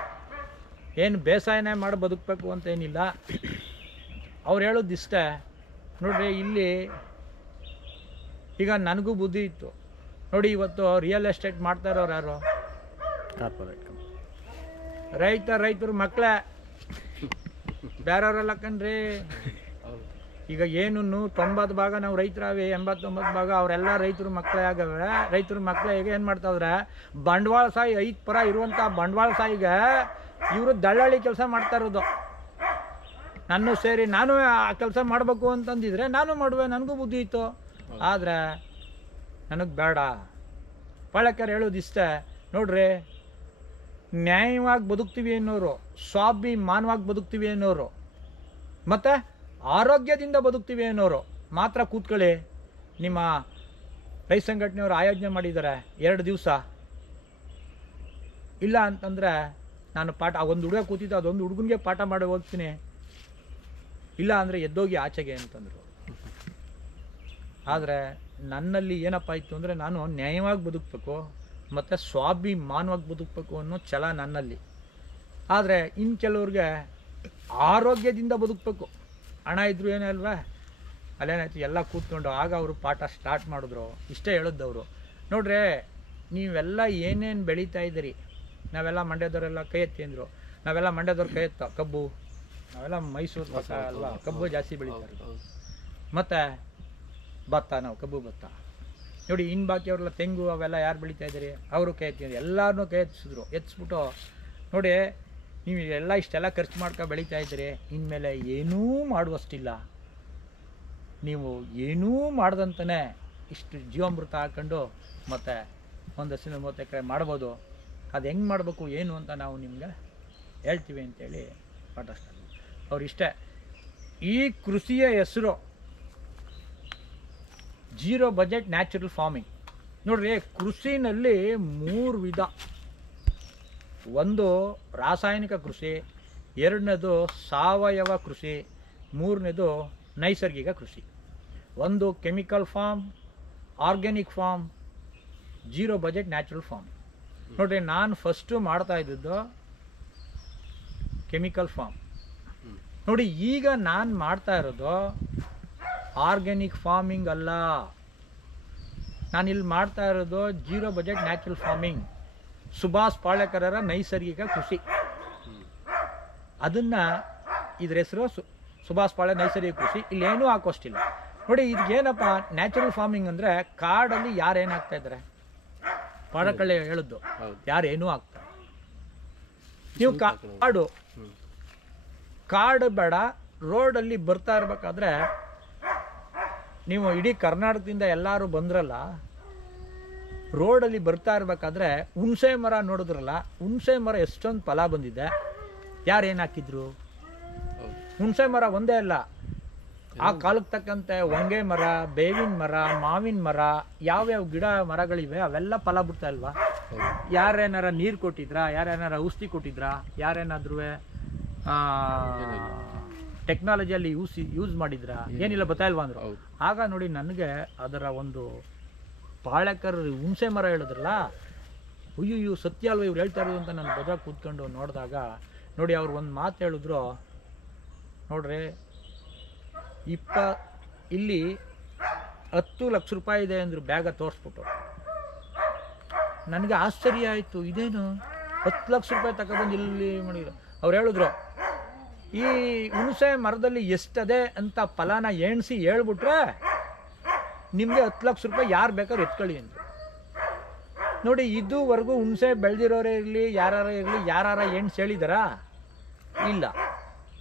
ಏನು ಬೇಸಾಯನೇ ಮಾಡಿ ಬದುಕಬೇಕು ಅಂತ ಏನಿಲ್ಲ. ಅವ್ರು ಹೇಳೋದು ಇಷ್ಟೇ, ನೋಡ್ರಿ ಇಲ್ಲಿ ಈಗ ನನಗೂ ಬುದ್ಧಿ ಇತ್ತು ನೋಡಿ. ಇವತ್ತು ರಿಯಲ್ ಎಸ್ಟೇಟ್ ಮಾಡ್ತಾ ಇರೋರು ಯಾರು? ಕಾರ್ಪೊರೇಟ್ ರೈತರು ಮಕ್ಕಳೇ, ಬೇರೆಯವರೆಲ್ಲ ಕಣ್ರಿ. ಈಗ ಏನು 90 ಭಾಗ ನಾವು ರೈತರಾವೆ, 89 ಭಾಗ ಅವರೆಲ್ಲ ರೈತರು ಮಕ್ಕಳೇ ಆಗವೆ. ರೈತರು ಮಕ್ಕಳೇ ಈಗ ಏನು ಮಾಡ್ತಾವ್ರೆ, ಬಂಡವಾಳ ಸಾಯಿ 5% ಇರುವಂಥ ಬಂಡವಾಳ ಸಾಯಿಗೆ ಇವರು ದಳ್ಳಾಳಿ ಕೆಲಸ ಮಾಡ್ತಾ ಇರೋದು. ನಾನು ಸೇರಿ ನಾನು ಆ ಕೆಲಸ ಮಾಡಬೇಕು ಅಂತಂದಿದ್ರೆ ನಾನು ಮಾಡುವೆ, ನನಗೂ ಬುದ್ಧಿ ಇತ್ತು. ಆದರೆ ನನಗೆ ಬೇಡ. ಪಾಳ್ಯಕ್ಕರ್ ಹೇಳೋದು ಇಷ್ಟೇ, ನೋಡ್ರಿ ನ್ಯಾಯವಾಗಿ ಬದುಕ್ತೀವಿ ಅನ್ನೋರು, ಸ್ವಾಭಿಮಾನವಾಗಿ ಬದುಕ್ತೀವಿ ಅನ್ನೋರು, ಮತ್ತು ಆರೋಗ್ಯದಿಂದ ಬದುಕ್ತೀವಿ ಅನ್ನೋರು ಮಾತ್ರ ಕೂತ್ಕೊಳ್ಳಿ. ನಿಮ್ಮ ರೈತ ಸಂಘಟನೆಯವರು ಆಯೋಜನೆ ಮಾಡಿದ್ದಾರೆ 2 ದಿವಸ. ಇಲ್ಲ ಅಂತಂದರೆ ನಾನು ಪಾಠ, ಒಂದು ಹುಡುಗ ಕೂತಿದ್ದು ಅದೊಂದು ಹುಡುಗನಿಗೆ ಪಾಠ ಮಾಡಿ ಹೋಗ್ತೀನಿ, ಇಲ್ಲ ಅಂದರೆ ಎದ್ದೋಗಿ ಆಚೆಗೆ ಅಂತಂದರು. ಆದರೆ ನನ್ನಲ್ಲಿ ಏನಪ್ಪ ಇತ್ತು ಅಂದರೆ, ನಾನು ನ್ಯಾಯವಾಗಿ ಬದುಕಬೇಕು ಮತ್ತು ಸ್ವಾಭಿಮಾನವಾಗಿ ಬದುಕಬೇಕು ಅನ್ನೋ ಛಲ ನನ್ನಲ್ಲಿ. ಆದರೆ ಇನ್ನು ಕೆಲವ್ರಿಗೆ ಆರೋಗ್ಯದಿಂದ ಬದುಕಬೇಕು, ಹಣ ಇದ್ದರೂ ಏನೇ ಅಲ್ವಾ. ಅಲ್ಲೇನಾಯ್ತು, ಎಲ್ಲ ಕೂತ್ಕೊಂಡು ಆಗ ಅವರು ಪಾಠ ಸ್ಟಾರ್ಟ್ ಮಾಡಿದ್ರು. ಇಷ್ಟೇ ಹೇಳೋದವರು, ನೋಡ್ರಿ ನೀವೆಲ್ಲ ಏನೇನು ಬೆಳೀತಾ ಇದ್ದೀರಿ, ನಾವೆಲ್ಲ ಮಂಡ್ಯದವರೆಲ್ಲ ಕೈ ಎತ್ತಿ ಅಂದರು. ನಾವೆಲ್ಲ ಮಂಡ್ಯದವ್ರು ಕೈ ಎತ್ತ, ಕಬ್ಬು, ನಾವೆಲ್ಲ ಮೈಸೂರು ಪಕ್ಕ ಅಲ್ವಾ, ಕಬ್ಬು ಜಾಸ್ತಿ ಬೆಳೀತಾರೆ. ಮತ್ತು ಭತ್ತ, ನಾವು ಕಬ್ಬು ಭತ್ತ ನೋಡಿ. ಇನ್ನು ಬಾಕಿ ಅವರೆಲ್ಲ ತೆಂಗು ಅವೆಲ್ಲ ಯಾರು ಬೆಳೀತಾ ಇದ್ದೀರಿ, ಅವರು ಕೈ ಎತ್ತಿ, ಎಲ್ಲರನ್ನೂ ಕೈ ಎತ್ತಿಸಿದ್ರು. ಎತ್ತಿಸ್ಬಿಟ್ಟು ನೋಡಿ ನೀವು ಎಲ್ಲ ಇಷ್ಟೆಲ್ಲ ಖರ್ಚು ಮಾಡ್ಕೊ ಬೆಳೀತಾ ಇದ್ದೀರಿ, ಇನ್ಮೇಲೆ ಏನೂ ಮಾಡುವಷ್ಟಿಲ್ಲ, ನೀವು ಏನೂ ಮಾಡ್ದಂತಲೇ ಇಷ್ಟು ಜೀವಾಮೃತ ಹಾಕ್ಕೊಂಡು ಮತ್ತು 130 ಎಕರೆ ಮಾಡ್ಬೋದು. ಅದು ಹೆಂಗೆ ಮಾಡಬೇಕು ಏನು ಅಂತ ನಾವು ನಿಮಗೆ ಹೇಳ್ತೀವಿ ಅಂತೇಳಿ ಪಾಠ ಸ್ಟಾರ್ಟ್. ಅವ್ರು ಇಷ್ಟೇ, ಈ ಕೃಷಿಯ ಹೆಸರು ಜೀರೋ ಬಜೆಟ್ ನ್ಯಾಚುರಲ್ ಫಾರ್ಮಿಂಗ್. ನೋಡ್ರಿ ಕೃಷಿನಲ್ಲಿ 3 ವಿಧ. ಒಂದು ರಾಸಾಯನಿಕ ಕೃಷಿ, 2ನೇದು ಸಾವಯವ ಕೃಷಿ, 3ನೇದು ನೈಸರ್ಗಿಕ ಕೃಷಿ. ಒಂದು chemical farm, organic farm, zero budget natural farming. ನೋಡ್ರಿ ನಾನು ಫಸ್ಟು ಮಾಡ್ತಾ ಇದ್ದದ್ದು ಕೆಮಿಕಲ್ ಫಾರ್ಮ್. ನೋಡಿ ಈಗ ನಾನು ಮಾಡ್ತಾ ಇರೋದು ಆರ್ಗ್ಯಾನಿಕ್ ಫಾರ್ಮಿಂಗ್ ಅಲ್ಲ, ನಾನಿಲ್ಲಿ ಮಾಡ್ತಾ ಇರೋದು zero budget natural farming, Subhash ಪಾಳ್ಯಕರರ ನೈಸರ್ಗಿಕ ಕೃಷಿ. ಅದನ್ನು ಇದ್ರ ಹೆಸರು ಸುಭಾಷ್ ಪಾಳ್ಯ ನೈಸರ್ಗಿಕ ಕೃಷಿ. ಇಲ್ಲೇನೂ ಹಾಕೋಷ್ಟಿಲ್ಲ. ನೋಡಿ ಇದಕ್ಕೇನಪ್ಪ ನ್ಯಾಚುರಲ್ ಫಾರ್ಮಿಂಗ್ ಅಂದರೆ, ಕಾಡಲ್ಲಿ ಯಾರೇನಾಗ್ತಾ ಇದ್ದಾರೆ, ಪಾಡಕಳ್ಳಿ ಹೇಳಿದ್ದು, ಯಾರೇನೂ ಆಗ್ತಾರೆ. ನೀವು ಕಾಡು ಬೇಡ, ರೋಡಲ್ಲಿ ಬರ್ತಾ ಇರ್ಬೇಕಾದ್ರೆ ನೀವು ಇಡೀ ಕರ್ನಾಟಕದಿಂದ ಎಲ್ಲರೂ ಬಂದ್ರಲ್ಲ, ರೋಡಲ್ಲಿ ಬರ್ತಾ ಇರ್ಬೇಕಾದ್ರೆ ಹುಣಸೆ ಮರ ನೋಡಿದ್ರಲ್ಲ, ಹುಣಸೆ ಮರ ಎಷ್ಟೊಂದು ಫಲ ಬಂದಿದೆ. ಯಾರೇನು ಹಾಕಿದ್ರು? ಹುಣಸೆ ಮರ ಒಂದೇ ಅಲ್ಲ, ಆ ಕಾಲಕ್ಕೆ ತಕ್ಕಂತೆ ಹೊಂಗೆ ಮರ, ಬೇವಿನ ಮರ, ಮಾವಿನ ಮರ, ಯಾವ್ಯಾವ ಗಿಡ ಮರಗಳಿವೆ ಅವೆಲ್ಲ ಫಲ ಬಿಡ್ತಾ ಇಲ್ವಾ? ಯಾರೇನಾರ ನೀರು ಕೊಟ್ಟಿದ್ರಾ, ಯಾರೇನಾರ ಔಷಧಿ ಕೊಟ್ಟಿದ್ರಾ, ಯಾರೇನಾದ್ರೂ ಟೆಕ್ನಾಲಜಿಯಲ್ಲಿ ಯೂಸ್ ಮಾಡಿದ್ರಾ? ಏನಿಲ್ಲ, ಬರ್ತಾ ಇಲ್ವಾ ಅಂದರು. ಆಗ ನೋಡಿ ನನಗೆ ಅದರ ಒಂದು ಪಾಳ್ಯಕರ್ ಹುಣಸೆ ಮರ ಹೇಳಿದ್ರಲ್ಲ, ಅಯ್ಯೋ ಸತ್ಯ ಅಲ್ವ ಇವ್ರು ಹೇಳ್ತಾ ಇರೋದು ಅಂತ ನಾನು ಬಜ ಕೂತ್ಕೊಂಡು ನೋಡಿದಾಗ ನೋಡಿ ಅವ್ರು ಒಂದು ಮಾತು ಹೇಳಿದ್ರು. ನೋಡ್ರಿ ಇಲ್ಲಿ 10 ಲಕ್ಷ ರೂಪಾಯಿ ಇದೆ ಅಂದರು, ಬ್ಯಾಗ ತೋರಿಸ್ಬಿಟ್ಟು. ನನಗೆ ಆಶ್ಚರ್ಯ ಆಯಿತು, ಇದೇನು 10 ಲಕ್ಷ ರೂಪಾಯಿ ತಗೊಬಂದು ಇಲ್ಲಿ ಮಾಡಿದ್ರು. ಅವ್ರು ಹೇಳಿದ್ರು, ಈ ಹುಣಸೆ ಮರದಲ್ಲಿ ಎಷ್ಟದೆ ಅಂತ ಫಲಾನ ಎಣಿಸಿ ಹೇಳ್ಬಿಟ್ರೆ ನಿಮಗೆ 10 ಲಕ್ಷ ರೂಪಾಯಿ ಯಾರು ಬೇಕಾದ್ರೂ ಎತ್ಕೊಳ್ಳಿ ಅಂದರು. ನೋಡಿ ಇದುವರೆಗೂ ಹುಣಸೆ ಬೆಳೆದಿರೋರೇ ಇರಲಿ, ಯಾರು ಇರಲಿ, ಯಾರು ಎಣ್ಸಿ ಹೇಳಿದಾರಾ? ಇಲ್ಲ.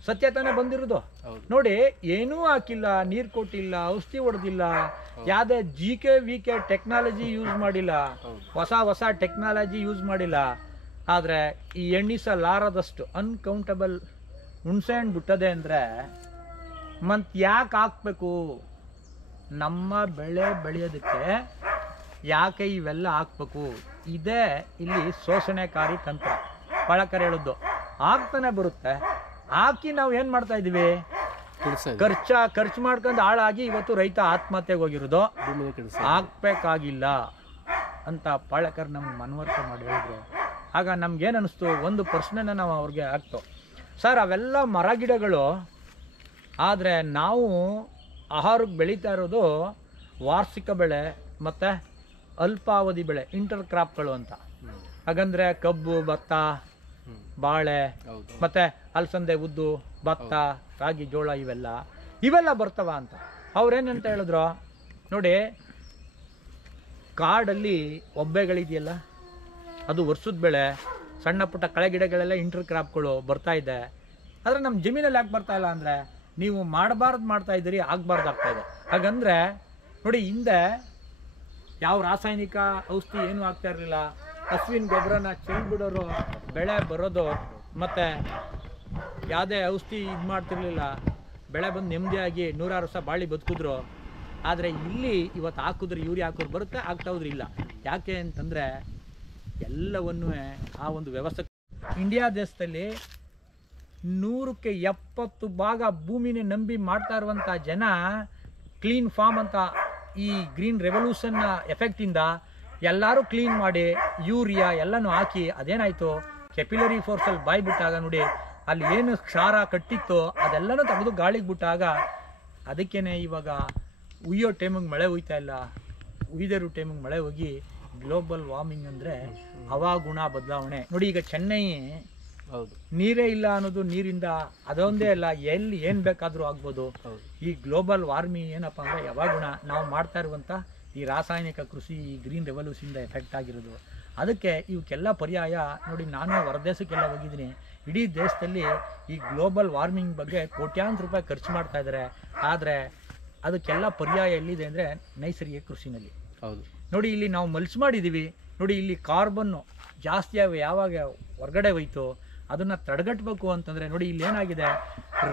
ಸತ್ಯ ತಾನೇ ಬಂದಿರೋದು. ನೋಡಿ ಏನೂ ಹಾಕಿಲ್ಲ, ನೀರು ಕೊಟ್ಟಿಲ್ಲ, ಔಷಧಿ ಹೊಡೆದಿಲ್ಲ, ಯಾವುದೇ GK ಟೆಕ್ನಾಲಜಿ ಯೂಸ್ ಮಾಡಿಲ್ಲ, ಹೊಸ ಟೆಕ್ನಾಲಜಿ ಯೂಸ್ ಮಾಡಿಲ್ಲ. ಆದರೆ ಈ ಎಣ್ಣಿಸಲಾರದಷ್ಟು ಅನ್ಕೌಂಟಬಲ್ ಹುಣಸೆ ಹಣ್ಣು ಬಿಟ್ಟದೆ ಅಂದರೆ ಮತ್ತೆ ಯಾಕೆ ಹಾಕ್ಬೇಕು? ನಮ್ಮ ಬೆಳೆ ಬೆಳೆಯೋದಕ್ಕೆ ಯಾಕೆ ಇವೆಲ್ಲ ಹಾಕ್ಬೇಕು, ಇದೇ ಇಲ್ಲಿ ಶೋಷಣೆಕಾರಿ ತಂತ್ರ. ಪಾಳಕರ್ ಹೇಳಿದ್ದು ಆಗ್ತಾನೆ ಬರುತ್ತೆ, ಹಾಕಿ ನಾವು ಏನು ಮಾಡ್ತಾ ಇದ್ದೀವಿ, ಖರ್ಚು ಮಾಡ್ಕೊಂಡು ಹಾಳಾಗಿ ಇವತ್ತು ರೈತ ಆತ್ಮಹತ್ಯೆಗೆ ಹೋಗಿರೋದು. ಹಾಕ್ಬೇಕಾಗಿಲ್ಲ ಅಂತ ಪಾಳಕರ್ ನಮ್ಗೆ ಮನವರಿಕೆ ಮಾಡಿ ಹೇಳಿದ್ರು. ಆಗ ನಮ್ಗೇನು ಅನ್ನಿಸ್ತು, ಒಂದು ಪ್ರಶ್ನೆನ ನಾವು ಅವ್ರಿಗೆ ಹಾಕ್ತು, ಸರ್ ಅವೆಲ್ಲ ಮರ ಗಿಡಗಳು, ಆದರೆ ನಾವು ಆಹಾರಕ್ಕೆ ಬೆಳೀತಾ ಇರೋದು ವಾರ್ಷಿಕ ಬೆಳೆ ಮತ್ತು ಅಲ್ಪಾವಧಿ ಬೆಳೆ, ಇಂಟರ್ ಕ್ರಾಪ್ಗಳು ಅಂತ. ಹಾಗಂದ್ರೆ ಕಬ್ಬು, ಭತ್ತ, ಬಾಳೆ ಮತ್ತು ಅಲಸಂದೆ, ಉದ್ದು, ಭತ್ತ, ರಾಗಿ, ಜೋಳ ಇವೆಲ್ಲ ಬರ್ತವ ಅಂತ. ಅವ್ರೇನಂತ ಹೇಳಿದ್ರು, ನೋಡಿ ಕಾಡಲ್ಲಿ ಒಬ್ಬೆಗಳಿದೆಯಲ್ಲ ಅದು ವರ್ಷದ ಬೆಳೆ, ಸಣ್ಣ ಪುಟ್ಟ ಕಳೆ ಗಿಡಗಳೆಲ್ಲ ಇಂಟರ್ ಕ್ರಾಪ್ಗಳು ಬರ್ತಾ ಇದೆ. ಆದರೆ ನಮ್ಮ ಜಮೀನಲ್ಲಿ ಯಾಕೆ ಬರ್ತಾ ಇಲ್ಲ ಅಂದರೆ ನೀವು ಮಾಡಬಾರ್ದು ಮಾಡ್ತಾ ಇದ್ದೀರಿ, ಆಗಬಾರ್ದು ಆಗ್ತಾ ಇದೆ. ಹಾಗಂದ್ರೆ ನೋಡಿ, ಹಿಂದೆ ಯಾವ ರಾಸಾಯನಿಕ ಔಷಧಿ ಏನೂ ಆಗ್ತಾ ಇರಲಿಲ್ಲ, ಹಸುವಿನ ಗೊಬ್ಬರನ ಚೆಲ್ಬಿಡೋರು, ಬೆಳೆ ಬರೋದು, ಮತ್ತು ಯಾವುದೇ ಔಷಧಿ ಇದು ಮಾಡ್ತಿರ್ಲಿಲ್ಲ, ಬೆಳೆ ಬಂದು ನೆಮ್ಮದಿಯಾಗಿ 100 ವರ್ಷ ಬಾಳಿ ಬದುಕಿದ್ರು. ಆದರೆ ಇಲ್ಲಿ ಇವತ್ತು ಹಾಕಿದ್ರೆ ಯೂರಿಯಾ ಹಾಕೋರು ಬರುತ್ತೆ, ಆಗ್ತಾ ಹೋದ್ರೆ ಇಲ್ಲ. ಯಾಕೆ ಅಂತಂದರೆ ಎಲ್ಲವನ್ನೂ ಆ ಒಂದು ವ್ಯವಸ್ಥೆ. ಇಂಡಿಯಾ ದೇಶದಲ್ಲಿ 100ಕ್ಕೆ 70 ಭಾಗ ಭೂಮಿನೇ ನಂಬಿ ಮಾಡ್ತಾ ಇರುವಂಥ ಜನ ಕ್ಲೀನ್ ಫಾರ್ಮ್ ಅಂತ ಈ ಗ್ರೀನ್ ರೆವಲ್ಯೂಷನ್ನ ಎಫೆಕ್ಟಿಂದ ಎಲ್ಲರೂ ಕ್ಲೀನ್ ಮಾಡಿ ಯೂರಿಯಾ ಎಲ್ಲನೂ ಹಾಕಿ ಅದೇನಾಯಿತು, ಕೆಪಿಲರಿ ಫೋರ್ಸಲ್ಲಿ ಬಾಯಿ ಬಿಟ್ಟಾಗ ನೋಡಿ ಅಲ್ಲಿ ಏನು ಕ್ಷಾರ ಕಟ್ಟಿತ್ತು ಅದೆಲ್ಲನೂ ತೆಗೆದು ಗಾಳಿಗೆ ಬಿಟ್ಟಾಗ ಅದಕ್ಕೇನೆ ಇವಾಗ ಉಯ್ಯೋ ಟೈಮಿಗೆ ಮಳೆ ಹುಯ್ತಾ ಇಲ್ಲ, ಉಯ್ದಿರೋ ಟೈಮಿಗೆ ಮಳೆ ಹೋಗಿ ಗ್ಲೋಬಲ್ ವಾರ್ಮಿಂಗ್ ಅಂದರೆ ಹವಾಗುಣ ಬದಲಾವಣೆ. ನೋಡಿ ಈಗ ಚೆನ್ನೈ ನೀರೇ ಇಲ್ಲ ಅನ್ನೋದು, ನೀರಿಂದ ಅದೊಂದೇ ಅಲ್ಲ, ಎಲ್ಲಿ ಏನು ಬೇಕಾದರೂ ಆಗ್ಬೋದು. ಈ ಗ್ಲೋಬಲ್ ವಾರ್ಮಿಂಗ್ ಏನಪ್ಪ ಅಂದರೆ ಯಾವಾಗುಣ ನಾವು ಮಾಡ್ತಾ ಇರುವಂಥ ಈ ರಾಸಾಯನಿಕ ಕೃಷಿ, ಈ ಗ್ರೀನ್ ರೆವಲ್ಯೂಷನಿಂದ ಎಫೆಕ್ಟ್ ಆಗಿರೋದು. ಅದಕ್ಕೆ ಇವಕ್ಕೆಲ್ಲ ಪರ್ಯಾಯ ನೋಡಿ, ನಾನು ಹೊರದೇಶಕ್ಕೆಲ್ಲ ಹೋಗಿದ್ದೀನಿ, ಇಡೀ ದೇಶದಲ್ಲಿ ಈ ಗ್ಲೋಬಲ್ ವಾರ್ಮಿಂಗ್ ಬಗ್ಗೆ ಕೋಟ್ಯಾಂತರ ರೂಪಾಯಿ ಖರ್ಚು ಮಾಡ್ತಾ ಇದ್ದಾರೆ. ಆದರೆ ಅದಕ್ಕೆಲ್ಲ ಪರ್ಯಾಯ ಎಲ್ಲಿದೆ ಅಂದರೆ ನೈಸರ್ಗಿಕ ಕೃಷಿನಲ್ಲಿ. ನೋಡಿ ಇಲ್ಲಿ ನಾವು ಮಲ್ಚ್ ಮಾಡಿದ್ದೀವಿ, ನೋಡಿ ಇಲ್ಲಿ ಕಾರ್ಬನ್ನು ಜಾಸ್ತಿ ಯಾವಾಗ ಹೊರಗಡೆ ಹೋಯ್ತು ಅದನ್ನು ತಡೆಗಟ್ಟಬೇಕು ಅಂತಂದರೆ ನೋಡಿ ಇಲ್ಲಿ ಏನಾಗಿದೆ,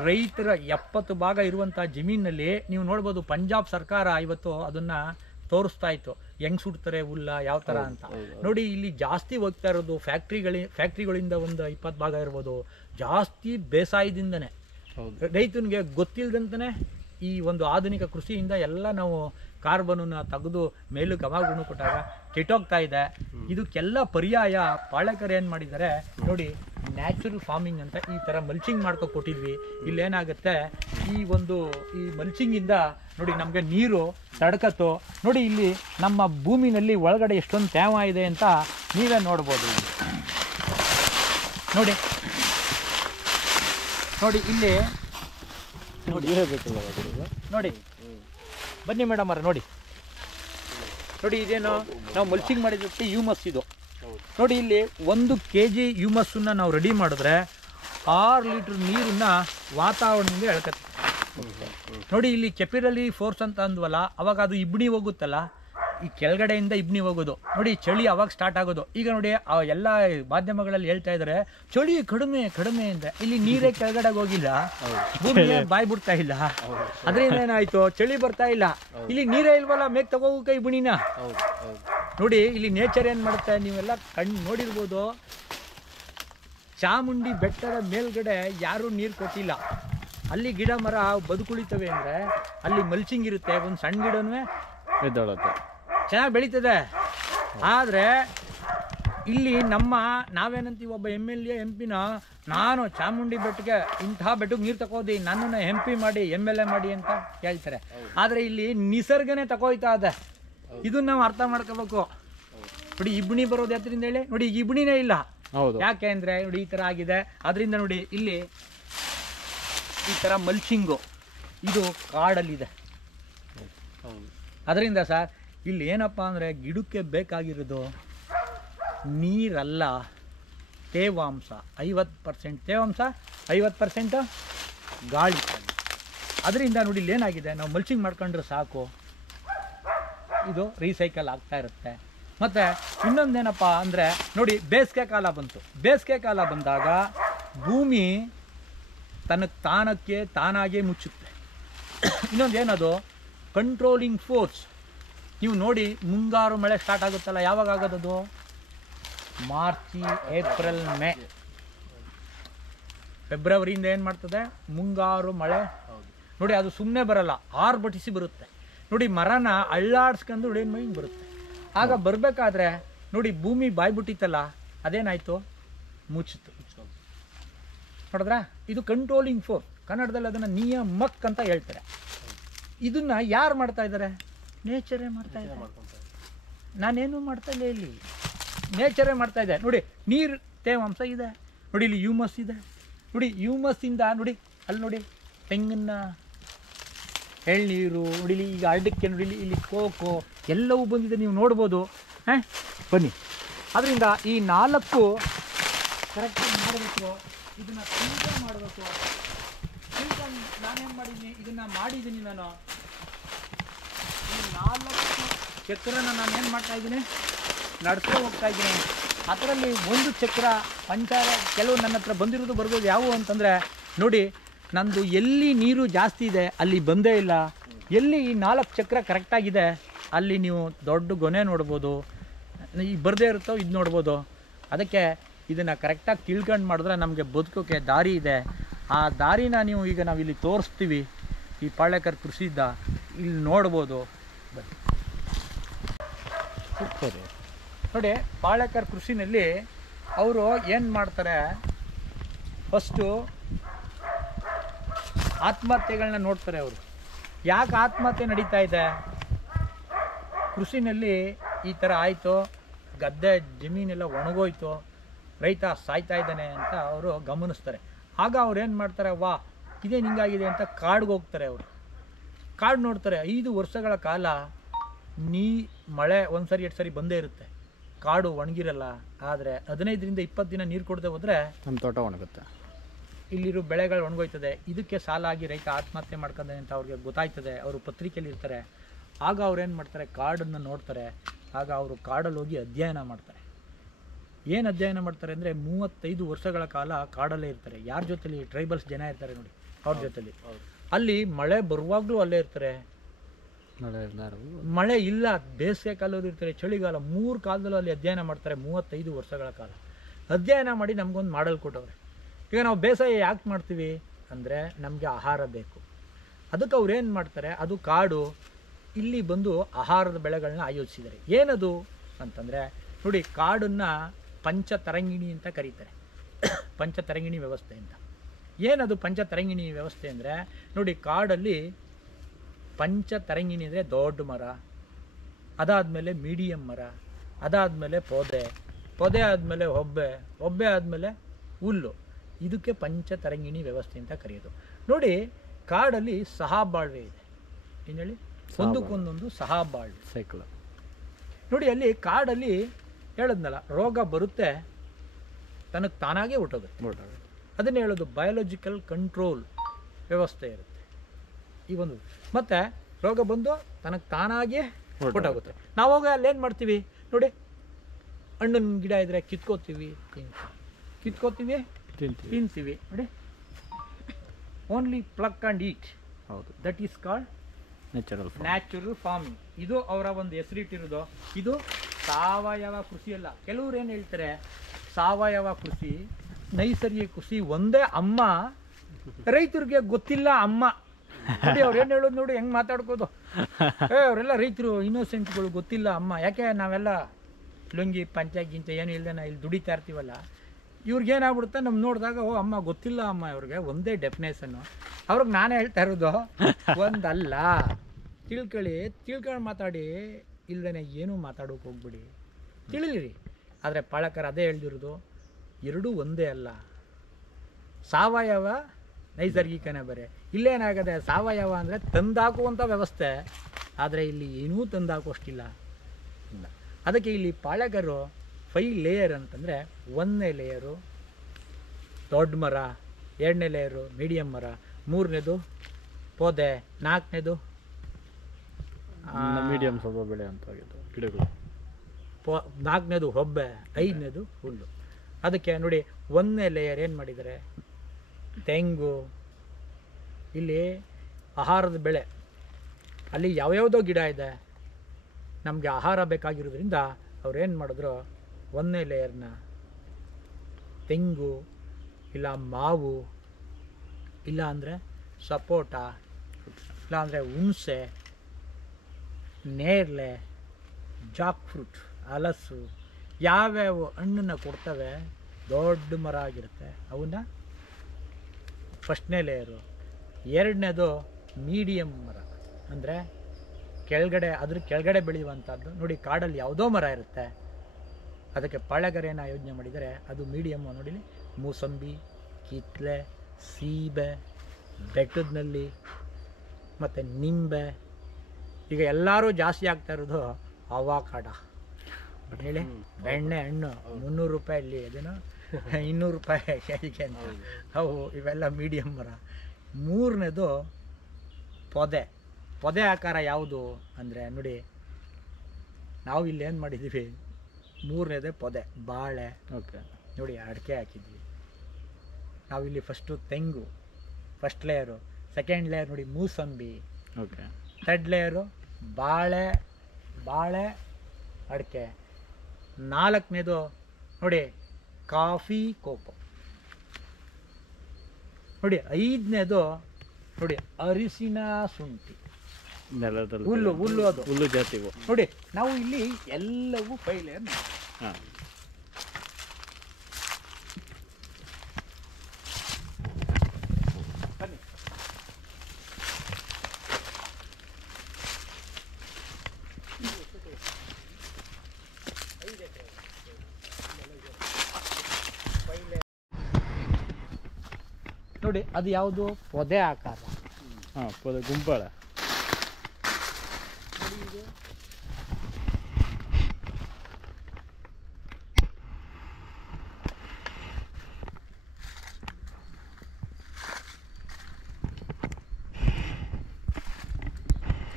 ರೈತರ 70 ಭಾಗ ಇರುವಂಥ ಜಮೀನಲ್ಲಿ ನೀವು ನೋಡ್ಬೋದು, ಪಂಜಾಬ್ ಸರ್ಕಾರ ಇವತ್ತು ಅದನ್ನು ತೋರಿಸ್ತಾ ಇತ್ತು, ಹೆಂಗೆ ಸುಡ್ತಾರೆ ಹುಲ್ಲ ಯಾವ ಥರ ಅಂತ. ನೋಡಿ ಇಲ್ಲಿ ಜಾಸ್ತಿ ಹೋಗ್ತಾ ಇರೋದು ಫ್ಯಾಕ್ಟ್ರಿಗಳಿಂದ ಒಂದು 20 ಭಾಗ ಇರ್ಬೋದು, ಜಾಸ್ತಿ ಬೇಸಾಯದಿಂದನೇ. ರೈತನಿಗೆ ಗೊತ್ತಿಲ್ಲದಂತನೇ ಈ ಒಂದು ಆಧುನಿಕ ಕೃಷಿಯಿಂದ ಎಲ್ಲ ನಾವು ಕಾರ್ಬನನ್ನು ತೆಗೆದು ಮೇಲಕ್ಕೆ ಹವಾಗುಣ ಕೊಟ್ಟಾಗ ಕೆಟ್ಟೋಗ್ತಾ ಇದೆ. ಇದಕ್ಕೆಲ್ಲ ಪರ್ಯಾಯ ಪಾಳಕರ್ ಏನು ಮಾಡಿದ್ದಾರೆ ನೋಡಿ, ನ್ಯಾಚುರಲ್ ಫಾರ್ಮಿಂಗ್ ಅಂತ ಈ ಥರ ಮಲ್ಚಿಂಗ್ ಮಾಡ್ಕೊ ಕೊಟ್ಟಿದ್ವಿ. ಇಲ್ಲೇನಾಗುತ್ತೆ, ಈ ಮಲ್ಚಿಂಗಿಂದ ನೋಡಿ ನಮಗೆ ನೀರು ತಡ್ಕತ್ತು. ನೋಡಿ ಇಲ್ಲಿ ನಮ್ಮ ಭೂಮಿನಲ್ಲಿ ಒಳಗಡೆ ಎಷ್ಟೊಂದು ತೇವ ಇದೆ ಅಂತ ನೀವೇ ನೋಡ್ಬೋದು. ನೋಡಿ ನೋಡಿ ಇಲ್ಲಿ ನೋಡಿ, ಬನ್ನಿ ಮೇಡಮ್ ಅವ್ರೆ, ನೋಡಿ ನೋಡಿ ಇದೇನು ನಾವು ಮಲ್ಚಿಂಗ್ ಮಾಡಿದ್ದಕ್ಕೆ ಹ್ಯೂಮಸ್ ಇದು. ನೋಡಿ ಇಲ್ಲಿ 1 kg ಹ್ಯೂಮಸ್ಸನ್ನು ನಾವು ರೆಡಿ ಮಾಡಿದ್ರೆ 6 ಲೀಟ್ರ್ ನೀರನ್ನ ವಾತಾವರಣದಿಂದ ಎಳ್ಕತ್ತೆ. ನೋಡಿ ಇಲ್ಲಿ ಕೆಪಿಲರಿ ಫೋರ್ಸ್ ಅಂತ ಅಂದ್ವಲ್ಲ, ಅವಾಗ ಅದು ಇಬ್ನಿ ಹೋಗುತ್ತಲ್ಲ, ಈ ಕೆಳಗಡೆಯಿಂದ ಇಬ್ನಿ ಹೋಗೋದು. ನೋಡಿ ಚಳಿ ಅವಾಗ ಸ್ಟಾರ್ಟ್ ಆಗೋದು. ಈಗ ನೋಡಿ ಎಲ್ಲ ಮಾಧ್ಯಮಗಳಲ್ಲಿ ಹೇಳ್ತಾ ಇದ್ದಾರೆ ಚಳಿ ಕಡಿಮೆ ಕಡಿಮೆ ಅಂತ. ಇಲ್ಲಿ ನೀರೇ ಕೆಳಗಡೆ ಹೋಗಿಲ್ಲ, ಭೂಮಿಯೇ ಬಾಯಿ ಬಿಡ್ತಾ ಇಲ್ಲ, ಅದರಿಂದ ಏನಾಯ್ತು, ಚಳಿ ಬರ್ತಾ ಇಲ್ಲ. ಇಲ್ಲಿ ನೀರೇ ಇಲ್ವಲ್ಲ, ಮೇಕ್ ತಗೋಕ ಇಬ್ನಿನ. ನೋಡಿ ಇಲ್ಲಿ ನೇಚರ್ ಏನ್ ಮಾಡುತ್ತೆ, ನೀವೆಲ್ಲ ಕಣ್ಣು ನೋಡಿರ್ಬೋದು, ಚಾಮುಂಡಿ ಬೆಟ್ಟದ ಮೇಲ್ಗಡೆ ಯಾರೂ ನೀರು ಕೊಟ್ಟಿಲ್ಲ. ಅಲ್ಲಿ ಗಿಡ ಮರ ಬದುಕುಳಿತವೆ ಅಂದರೆ ಅಲ್ಲಿ ಮಲ್ಚಿಂಗ್ ಇರುತ್ತೆ, ಒಂದು ಸಣ್ಣ ಗಿಡನೂ ಎದ್ದೊಳುತ್ತೆ, ಚೆನ್ನಾಗಿ ಬೆಳೀತದೆ. ಆದರೆ ಇಲ್ಲಿ ನಾವೇನಂತೀವಿ, ಒಬ್ಬ MLA MP ನಾನು ಚಾಮುಂಡಿ ಬೆಟ್ಟಕ್ಕೆ ಇಂತಹ ಬೆಟ್ಟಕ್ಕೆ ನೀರು ತಗೋದಿ, ನನ್ನನ್ನು MP ಮಾಡಿ MLA ಮಾಡಿ ಅಂತ ಹೇಳ್ತಾರೆ. ಆದರೆ ಇಲ್ಲಿ ನಿಸರ್ಗನೇ ತಗೋಯ್ತಾ ಇದೆ. ಇದನ್ನ ನಾವು ಅರ್ಥ ಮಾಡ್ಕೋಬೇಕು. ನೋಡಿ ಇಬ್ಣಿ ಬರೋದು ಯಾತ್ರಿಂದ ಹೇಳಿ, ನೋಡಿ ಈಗ ಇಬ್ಣಿನೇ ಇಲ್ಲ. ಯಾಕೆ ಅಂದರೆ ನೋಡಿ ಈ ಥರ ಆಗಿದೆ. ಅದರಿಂದ ನೋಡಿ ಇಲ್ಲಿ ಈ ಥರ ಮಲ್ಚಿಂಗು ಇದು ಕಾಡಲ್ಲಿದೆ. ಅದರಿಂದ ಸರ್ ಇಲ್ಲಿ ಏನಪ್ಪ ಅಂದರೆ ಗಿಡಕ್ಕೆ ಬೇಕಾಗಿರೋದು ನೀರಲ್ಲ, ತೇವಾಂಶ. 50% ತೇವಾಂಶ, 50% ಗಾಳಿ. ಅದರಿಂದ ನೋಡಿ ಇಲ್ಲಿ ಏನಾಗಿದೆ, ನಾವು ಮಲ್ಚಿಂಗ್ ಮಾಡ್ಕೊಂಡ್ರೆ ಸಾಕು, ಇದು ರೀಸೈಕಲ್ ಆಗ್ತಾ ಇರುತ್ತೆ. ಮತ್ತು ಇನ್ನೊಂದೇನಪ್ಪ ಅಂದರೆ ನೋಡಿ ಬೇಸಿಗೆ ಕಾಲ ಬಂತು. ಬೇಸಿಗೆ ಕಾಲ ಬಂದಾಗ ಭೂಮಿ ತಾನಾಗೇ ಮುಚ್ಚುತ್ತೆ. ಇನ್ನೊಂದು ಏನದು, ಕಂಟ್ರೋಲಿಂಗ್ ಫೋರ್ಸ್. ನೀವು ನೋಡಿ ಮುಂಗಾರು ಮಳೆ ಸ್ಟಾರ್ಟ್ ಆಗುತ್ತಲ್ಲ, ಯಾವಾಗ ಆಗೋದದು? March, April, May. ಫೆಬ್ರವರಿಯಿಂದ ಏನು ಮಾಡ್ತದೆ? ಮುಂಗಾರು ಮಳೆ. ನೋಡಿ ಅದು ಸುಮ್ಮನೆ ಬರಲ್ಲ, ಆರ್ಭಟಿಸಿ ಬರುತ್ತೆ. ನೋಡಿ ಮರನ ಅಳ್ಳಾಡ್ಸ್ಕೊಂಡು ನೋಡಿ ಹಿಂಗೆ ಬರುತ್ತೆ. ಆಗ ಬರಬೇಕಾದ್ರೆ ನೋಡಿ ಭೂಮಿ ಬಾಯ್ಬಿಟ್ಟಿತ್ತಲ್ಲ, ಅದೇನಾಯಿತು? ಮುಚ್ಚಿತು. ನೋಡಿದ್ರಾ? ಇದು ಕಂಟ್ರೋಲಿಂಗ್ ಫೋರ್ಸ್. ಕನ್ನಡದಲ್ಲಿ ಅದನ್ನು ನಿಯಮಕ್ ಅಂತ ಹೇಳ್ತಾರೆ. ಇದನ್ನು ಯಾರು ಮಾಡ್ತಾ ಇದ್ದಾರೆ? ನೇಚರೇ ಮಾಡ್ತಾ ಇದ್ದಾರೆ. ನಾನೇನು ಮಾಡ್ತಾ ಇಲ್ಲ, ಇಲ್ಲಿ ನೇಚರೇ ಮಾಡ್ತಾ ಇದೆ. ನೋಡಿ ನೀರು ತೇವಾಂಶ ಇದೆ, ನೋಡಿ ಇಲ್ಲಿ ಹ್ಯೂಮಸ್ ಇದೆ. ನೋಡಿ ಹ್ಯೂಮಸ್ಸಿಂದ ನೋಡಿ ಅಲ್ಲಿ ನೋಡಿ ತೆಂಗಿನ ಎಳ್ನೀರು ನೋಡಿಲಿ, ಈಗ ಅಡ್ಡಕ್ಕೆ ನೋಡಿಲಿ, ಇಲ್ಲಿ ಕೋಕೋ ಎಲ್ಲವೂ ಬಂದಿದೆ, ನೀವು ನೋಡ್ಬೋದು. ಬನ್ನಿ. ಅದರಿಂದ ಈ 4 ಕರೆಕ್ಟಾಗಿ ಮಾಡಬೇಕು. ಇದನ್ನು ಫಿಲ್ಟರ್ ಮಾಡಬೇಕು. ಫಿಲ್ಟರ್ ನಾನೇನು ಮಾಡಿದ್ದೀನಿ, ಇದನ್ನು ಮಾಡಿದ್ದೀನಿ ನಾನು. ಈ 4 ಚಕ್ರನ ನಾನೇನು ಮಾಡ್ತಾ ಇದ್ದೀನಿ, ನಡ್ಸ್ಕೊ ಹೋಗ್ತಾ ಇದ್ದೀನಿ. ಅದರಲ್ಲಿ ಒಂದು ಚಕ್ರ ಪಂಚಾರ ಕೆಲವು ನನ್ನ ಹತ್ರ ಬಂದಿರೋದು ಬರ್ಬೋದು. ಯಾವುವು ಅಂತಂದರೆ ನೋಡಿ, ನಂದು ಎಲ್ಲಿ ನೀರು ಜಾಸ್ತಿ ಇದೆ ಅಲ್ಲಿ ಬಂದೇ ಇಲ್ಲ. ಎಲ್ಲಿ ಈ 4 ಚಕ್ರ ಕರೆಕ್ಟಾಗಿದೆ ಅಲ್ಲಿ ನೀವು ದೊಡ್ಡ ಗೊನೆ ನೋಡ್ಬೋದು. ಈಗ ಬರದೇ ಇರುತ್ತೋ ಇದು ನೋಡ್ಬೋದು. ಅದಕ್ಕೆ ಇದನ್ನು ಕರೆಕ್ಟಾಗಿ ತಿಳ್ಕೊಂಡು ಮಾಡಿದ್ರೆ ನಮಗೆ ಬದುಕೋಕ್ಕೆ ದಾರಿ ಇದೆ. ಆ ದಾರಿನ ನೀವು ಈಗ ನಾವು ಇಲ್ಲಿ ತೋರಿಸ್ತೀವಿ. ಈ ಪಾಳ್ಯಕರ್ ಕೃಷಿಯಿಂದ ಇಲ್ಲಿ ನೋಡ್ಬೋದು. ಸರಿ ನೋಡಿ, ಪಾಳ್ಯಕರ್ ಕೃಷಿನಲ್ಲಿ ಅವರು ಏನು ಮಾಡ್ತಾರೆ, ಫಸ್ಟು ಆತ್ಮಹತ್ಯೆಗಳನ್ನ ನೋಡ್ತಾರೆ. ಅವರು ಯಾಕೆ ಆತ್ಮಹತ್ಯೆ ನಡೀತಾ ಇದೆ? ಕೃಷಿನಲ್ಲಿ ಈ ಥರ ಆಯಿತು, ಗದ್ದೆ ಜಮೀನೆಲ್ಲ ಒಣಗೋಯ್ತು, ರೈತ ಸಾಯ್ತಾ ಇದ್ದಾನೆ ಅಂತ ಅವರು ಗಮನಿಸ್ತಾರೆ. ಆಗ ಅವ್ರು ಏನು ಮಾಡ್ತಾರೆ, ವಾ ಇದೇನು ಹಿಂಗಾಗಿದೆ ಅಂತ ಕಾಡಿಗೆ ಹೋಗ್ತಾರೆ. ಅವರು ಕಾಡು ನೋಡ್ತಾರೆ. 5 ವರ್ಷಗಳ ಕಾಲ ಮಳೆ 1 ಸರಿ 2 ಸರಿ ಬಂದೇ ಇರುತ್ತೆ, ಕಾಡು ಒಣಗಿರಲ್ಲ. ಆದರೆ 15ರಿಂದ 20 ದಿನ ನೀರು ಕೊಡದೆ ಹೋದರೆ ನಮ್ಮ ತೋಟ ಒಣಗುತ್ತೆ, ಇಲ್ಲಿರೋ ಬೆಳೆಗಳು ಒಣಗೋಯ್ತದೆ. ಇದಕ್ಕೆ ಸಾಲ ಆಗಿ ರೈತ ಆತ್ಮಹತ್ಯೆ ಮಾಡ್ಕೊಂಡೆ ಅಂತ ಅವ್ರಿಗೆ ಗೊತ್ತಾಯ್ತದೆ. ಅವರು ಪತ್ರಿಕೆಯಲ್ಲಿ ಇರ್ತಾರೆ. ಆಗ ಅವ್ರು ಏನು ಮಾಡ್ತಾರೆ, ಕಾಡನ್ನು ನೋಡ್ತಾರೆ. ಆಗ ಅವರು ಕಾಡಲ್ಲಿ ಹೋಗಿ ಅಧ್ಯಯನ ಮಾಡ್ತಾರೆ. ಏನು ಅಧ್ಯಯನ ಮಾಡ್ತಾರೆ ಅಂದರೆ 35 ವರ್ಷಗಳ ಕಾಲ ಕಾಡಲ್ಲೇ ಇರ್ತಾರೆ. ಯಾರ ಜೊತೆಲಿ? ಟ್ರೈಬಲ್ಸ್ ಜನ ಇರ್ತಾರೆ ನೋಡಿ, ಅವ್ರ ಜೊತೆಲಿ. ಅಲ್ಲಿ ಮಳೆ ಬರುವಾಗಲೂ ಅಲ್ಲೇ ಇರ್ತಾರೆ, ಮಳೆ ಇಲ್ಲ, ಬೇಸಿಗೆ ಕಾಲದಲ್ಲೂ ಇರ್ತಾರೆ, ಚಳಿಗಾಲ, 3 ಕಾಲದಲ್ಲೂ ಅಲ್ಲಿ ಅಧ್ಯಯನ ಮಾಡ್ತಾರೆ. 35 ವರ್ಷಗಳ ಕಾಲ ಅಧ್ಯಯನ ಮಾಡಿ ನಮಗೊಂದು ಮಾಡಲ್ ಕೊಟ್ಟವ್ರೆ. ಈಗ ನಾವು ಬೇಸಾಯ ಯಾಕೆ ಮಾಡ್ತೀವಿ ಅಂದರೆ ನಮಗೆ ಆಹಾರ ಬೇಕು. ಅದಕ್ಕೆ ಅವ್ರು ಏನು ಮಾಡ್ತಾರೆ, ಅದು ಕಾಡು, ಇಲ್ಲಿ ಬಂದು ಆಹಾರದ ಬೆಳೆಗಳನ್ನ ಆಯೋಜಿಸಿದ್ದಾರೆ. ಏನದು ಅಂತಂದರೆ ನೋಡಿ, ಕಾಡನ್ನು ಪಂಚತರಂಗಿಣಿ ಅಂತ ಕರೀತಾರೆ. ಪಂಚತರಂಗಿಣಿ ವ್ಯವಸ್ಥೆ ಅಂತ. ಏನದು ಪಂಚತರಂಗಿಣಿ ವ್ಯವಸ್ಥೆ ಅಂದರೆ ನೋಡಿ, ಕಾಡಲ್ಲಿ ಪಂಚತರಂಗಿಣಿ ಅಂದರೆ ದೊಡ್ಡ ಮರ, ಅದಾದಮೇಲೆ ಮೀಡಿಯಮ್ ಮರ, ಅದಾದಮೇಲೆ ಪೊದೆ ಆದಮೇಲೆ ಒಬ್ಬೆ ಆದಮೇಲೆ ಹುಲ್ಲು. ಇದಕ್ಕೆ ಪಂಚತರಂಗಿಣಿ ವ್ಯವಸ್ಥೆ ಅಂತ ಕರೆಯೋದು. ನೋಡಿ, ಕಾಡಲ್ಲಿ ಸಹಬಾಳ್ವೆ ಇದೆ. ಏನು ಹೇಳಿ? ಒಂದಕ್ಕೊಂದೊಂದು ಸಹಬಾಳ್ವೆ ಸೈಕಲ್. ನೋಡಿ, ಅಲ್ಲಿ ಕಾಡಲ್ಲಿ ಹೇಳಿದ್ನಲ್ಲ, ರೋಗ ಬರುತ್ತೆ, ತನಗೆ ತಾನಾಗೇ ಹೊಟ್ಟೋಗುತ್ತೆ. ಅದನ್ನೇ ಹೇಳೋದು ಬಯೋಲಾಜಿಕಲ್ ಕಂಟ್ರೋಲ್ ವ್ಯವಸ್ಥೆ ಇರುತ್ತೆ ಈ ಒಂದು. ಮತ್ತು ರೋಗ ಬಂದು ತನಗೆ ತಾನಾಗೇ ಹೊಟ್ಟೋಗುತ್ತೆ. ನಾವು ಹೋಗಿ ಅಲ್ಲೇನು ಮಾಡ್ತೀವಿ ನೋಡಿ, ಹಣ್ಣಿನ ಗಿಡ ಇದ್ದರೆ ಕಿತ್ಕೋತೀವಿ, ತಿಂತೀವಿ ನೋಡಿ. Only pluck and eat. ಹೌದು, that is called natural farming. ಇದು ಅವರ ಒಂದು ಹೆಸರಿಟ್ಟಿರೋದು. ಇದು ಸಾವಯವ ಕೃಷಿ ಅಲ್ಲ. ಕೆಲವ್ರು ಏನು ಹೇಳ್ತಾರೆ, ಸಾವಯವ ಕೃಷಿ, ನೈಸರ್ಗಿಕ ಕೃಷಿ ಒಂದೇ ಅಮ್ಮ. ರೈತರಿಗೆ ಗೊತ್ತಿಲ್ಲ ಅಮ್ಮ. ನೋಡಿ ಅವ್ರು ಏನು ಹೇಳೋದು ನೋಡಿ, ಹೆಂಗೆ ಮಾತಾಡ್ಕೋದು. ಅವರೆಲ್ಲ ರೈತರು ಇನ್ನೋಸೆಂಟ್ಗಳು, ಗೊತ್ತಿಲ್ಲ ಅಮ್ಮ. ಯಾಕೆ ನಾವೆಲ್ಲ ಲುಂಗಿ ಗಿಂಚ ಏನು ಇಲ್ಲದೆ ಇಲ್ಲಿ ದುಡಿತಾ ಇರ್ತೀವಲ್ಲ, ಇವ್ರಿಗೇನಾಗ್ಬಿಡುತ್ತೆ, ನಮ್ಮ ನೋಡಿದಾಗ ಓ ಅಮ್ಮ ಗೊತ್ತಿಲ್ಲ ಅಮ್ಮ. ಇವ್ರಿಗೆ ಒಂದೇ ಡೆಫಿನೇಷನ್ನು. ಅವ್ರಿಗೆ ನಾನೇ ಹೇಳ್ತಾ ಇರೋದು ಒಂದಲ್ಲ. ತಿಳ್ಕೊಂಡು ಮಾತಾಡಿ, ಇಲ್ಲದೇ ಏನೂ ಮಾತಾಡೋಕೆ ಹೋಗ್ಬಿಡಿ, ತಿಳಿಲಿರಿ. ಆದರೆ ಪಾಳಕರ್ ಅದೇ ಹೇಳ್ದಿರೋದು, ಎರಡೂ ಒಂದೇ ಅಲ್ಲ. ಸಾವಯವ ನೈಸರ್ಗಿಕನೇ ಬೇರೆ. ಇಲ್ಲೇನಾಗದೆ, ಸಾವಯವ ಅಂದರೆ ತಂದಾಕುವಂಥ ವ್ಯವಸ್ಥೆ, ಆದರೆ ಇಲ್ಲಿ ಏನೂ ತಂದಾಕೋಷ್ಟಿಲ್ಲ ಇಲ್ಲ. ಅದಕ್ಕೆ ಇಲ್ಲಿ ಪಾಳಕರು 5 ಲೇಯರ್ ಅಂತಂದರೆ, 1ನೇ ಲೇಯರು ದೊಡ್ಡ ಮರ, 2ನೇ ಲೇಯರು ಮೀಡಿಯಮ್ ಮರ, 3ನೇದು ಪೊದೆ, 4ನೇದು ಮೀಡಿಯಂ ಸ್ವಲ್ಪ ಬೆಳೆ ಅಂತ ಗಿಡಗಳು, 4ನೇದು ಹೊಬ್ಬೆ, 5ನೇದು ಹುಲ್ಲು. ಅದಕ್ಕೆ ನೋಡಿ 1ನೇ ಲೇಯರ್ ಏನು ಮಾಡಿದ್ದಾರೆ, ತೆಂಗು, ಇಲ್ಲಿ ಆಹಾರದ ಬೆಳೆ ಅಲ್ಲಿ ಯಾವ್ಯಾವುದೋ ಗಿಡ ಇದೆ, ನಮಗೆ ಆಹಾರ ಬೇಕಾಗಿರೋದ್ರಿಂದ ಅವ್ರೇನು ಮಾಡಿದ್ರು, ಒಂದನೇ ಲೇಯರ್ನ ತೆಂಗು ಇಲ್ಲ ಮಾವು ಇಲ್ಲ ಅಂದರೆ ಸಪೋಟ ಇಲ್ಲ ಅಂದರೆ ಹುಣಸೆ, ನೇರಳೆ, ಜಾಕ್ ಫ್ರೂಟ್, ಹಲಸು, ಯಾವ್ಯಾವ ಹಣ್ಣನ್ನು ಕೊಡ್ತವೆ, ದೊಡ್ಡ ಮರ ಆಗಿರುತ್ತೆ, ಅವನ್ನ ಫಸ್ಟ್ನೇ ಲೇಯರು. ಎರಡನೇದು ಮೀಡಿಯಮ್ ಮರ, ಅಂದರೆ ಕೆಳಗಡೆ ಅದ್ರ ಕೆಳಗಡೆ ಬೆಳೆಯುವಂಥದ್ದು. ನೋಡಿ, ಕಾಡಲ್ಲಿ ಯಾವುದೋ ಮರ ಇರುತ್ತೆ, ಅದಕ್ಕೆ ಪಾಳೆಗರೆಯನ್ನು ಯೋಜನೆ ಮಾಡಿದರೆ ಅದು ಮೀಡಿಯಮ್ಮು. ನೋಡಿ, ಮೂಸಂಬಿ, ಕಿತ್ಲೆ, ಸೀಬೆ, ಬೆಟ್ಟದಲ್ಲಿ ಮತ್ತು ನಿಂಬೆ. ಈಗ ಎಲ್ಲರೂ ಜಾಸ್ತಿ ಆಗ್ತಾ ಇರೋದು ಅವಾಕಾಡ ಹೇಳಿ, ಬೆಣ್ಣೆ ಹಣ್ಣು 300 ರೂಪಾಯಲ್ಲಿ, ಅದೇನೋ 200 ರೂಪಾಯಿ ಕೆಜಿಗೆ ಅಂತ. ಅವು ಇವೆಲ್ಲ ಮೀಡಿಯಮ್ ಮರ. ಮೂರನೇದು ಪೊದೆ ಆಕಾರ ಯಾವುದು ಅಂದರೆ, ನೋಡಿ ನಾವು ಇಲ್ಲಿ ಏನು ಮಾಡಿದ್ದೀವಿ, ಮೂರನೇದೇ ಪೊದೆ, ಬಾಳೆ. ಓಕೆ, ನೋಡಿ ಅಡಿಕೆ ಹಾಕಿದ್ವಿ ನಾವಿಲ್ಲಿ. ಫಸ್ಟು ತೆಂಗು ಫಸ್ಟ್ ಲೇಯರು, ಸೆಕೆಂಡ್ ಲೇಯರ್ ನೋಡಿ ಮೂಸಂಬಿ, ಓಕೆ, ಥರ್ಡ್ ಲೇಯರು ಬಾಳೆ ಅಡಿಕೆ, ನಾಲ್ಕನೇದು ನೋಡಿ ಕಾಫಿ ಕೋಕೋ, ನೋಡಿ ಐದನೇದು ನೋಡಿ ಅರಿಶಿನ ಶುಂಠಿ, ನೆಲದಲ್ಲಿ ಹುಲ್ಲು ಅದು ಹುಲ್ಲು ಜಾತಿವು. ನೋಡಿ ನಾವು ಇಲ್ಲಿ ಎಲ್ಲವೂ ಪೈಲೆ ಹಾಂ, ನೋಡಿ ಅದು ಯಾವುದು, ಪೊದೆ ಆಕಾರ. ಹಾಂ, ಗುಂಪಾಳ.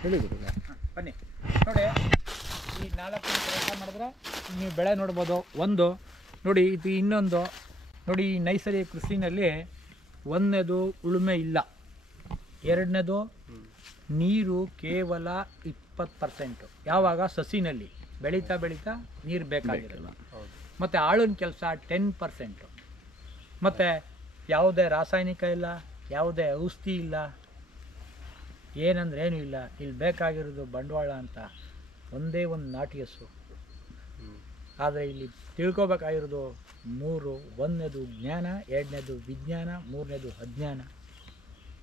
ಹೇಳಿ ಗುರುಗಳೇ. ಬನ್ನಿ ನೋಡಿ, ಈ 4 ಪ್ರಯತ್ನ ಮಾಡಿದ್ರೆ ನೀವು ಬೆಳೆ ನೋಡ್ಬೋದು. ಒಂದು ನೋಡಿ, ಇದು ಇನ್ನೊಂದು ನೋಡಿ, ಈ ನೈಸರ್ಗಿಕ ಕೃಷಿನಲ್ಲಿ ಒಂದನೇದು ಉಳುಮೆ ಇಲ್ಲ, ಎರಡನೇದು ನೀರು ಕೇವಲ 20%. ಯಾವಾಗ ಸಸಿನಲ್ಲಿ ಬೆಳೀತಾ ನೀರು ಬೇಕಾಗಿರಲ್ಲ. ಮತ್ತು ಆಳಿನ ಕೆಲಸ 10%. ಮತ್ತು ಯಾವುದೇ ರಾಸಾಯನಿಕ ಇಲ್ಲ, ಯಾವುದೇ ಔಷಧಿ ಇಲ್ಲ, ಏನಂದ್ರೆ ಏನೂ ಇಲ್ಲ. ಇಲ್ಲಿ ಬೇಕಾಗಿರೋದು ಬಂಡವಾಳ ಅಂತ ಒಂದೇ ಒಂದು ನಾಟಿ ಹಸು. ಆದರೆ ಇಲ್ಲಿ ತಿಳ್ಕೊಬೇಕಾಗಿರೋದು 3: ಒಂದನೇದು ಜ್ಞಾನ, ಎರಡನೇದು ವಿಜ್ಞಾನ, ಮೂರನೇದು ಅಜ್ಞಾನ.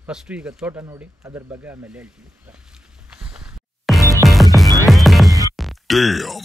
ಫಸ್ಟು ಈಗ ತೋಟ ನೋಡಿ, ಅದ್ರ ಬಗ್ಗೆ ಆಮೇಲೆ ಹೇಳ್ತೀವಿ. Damn.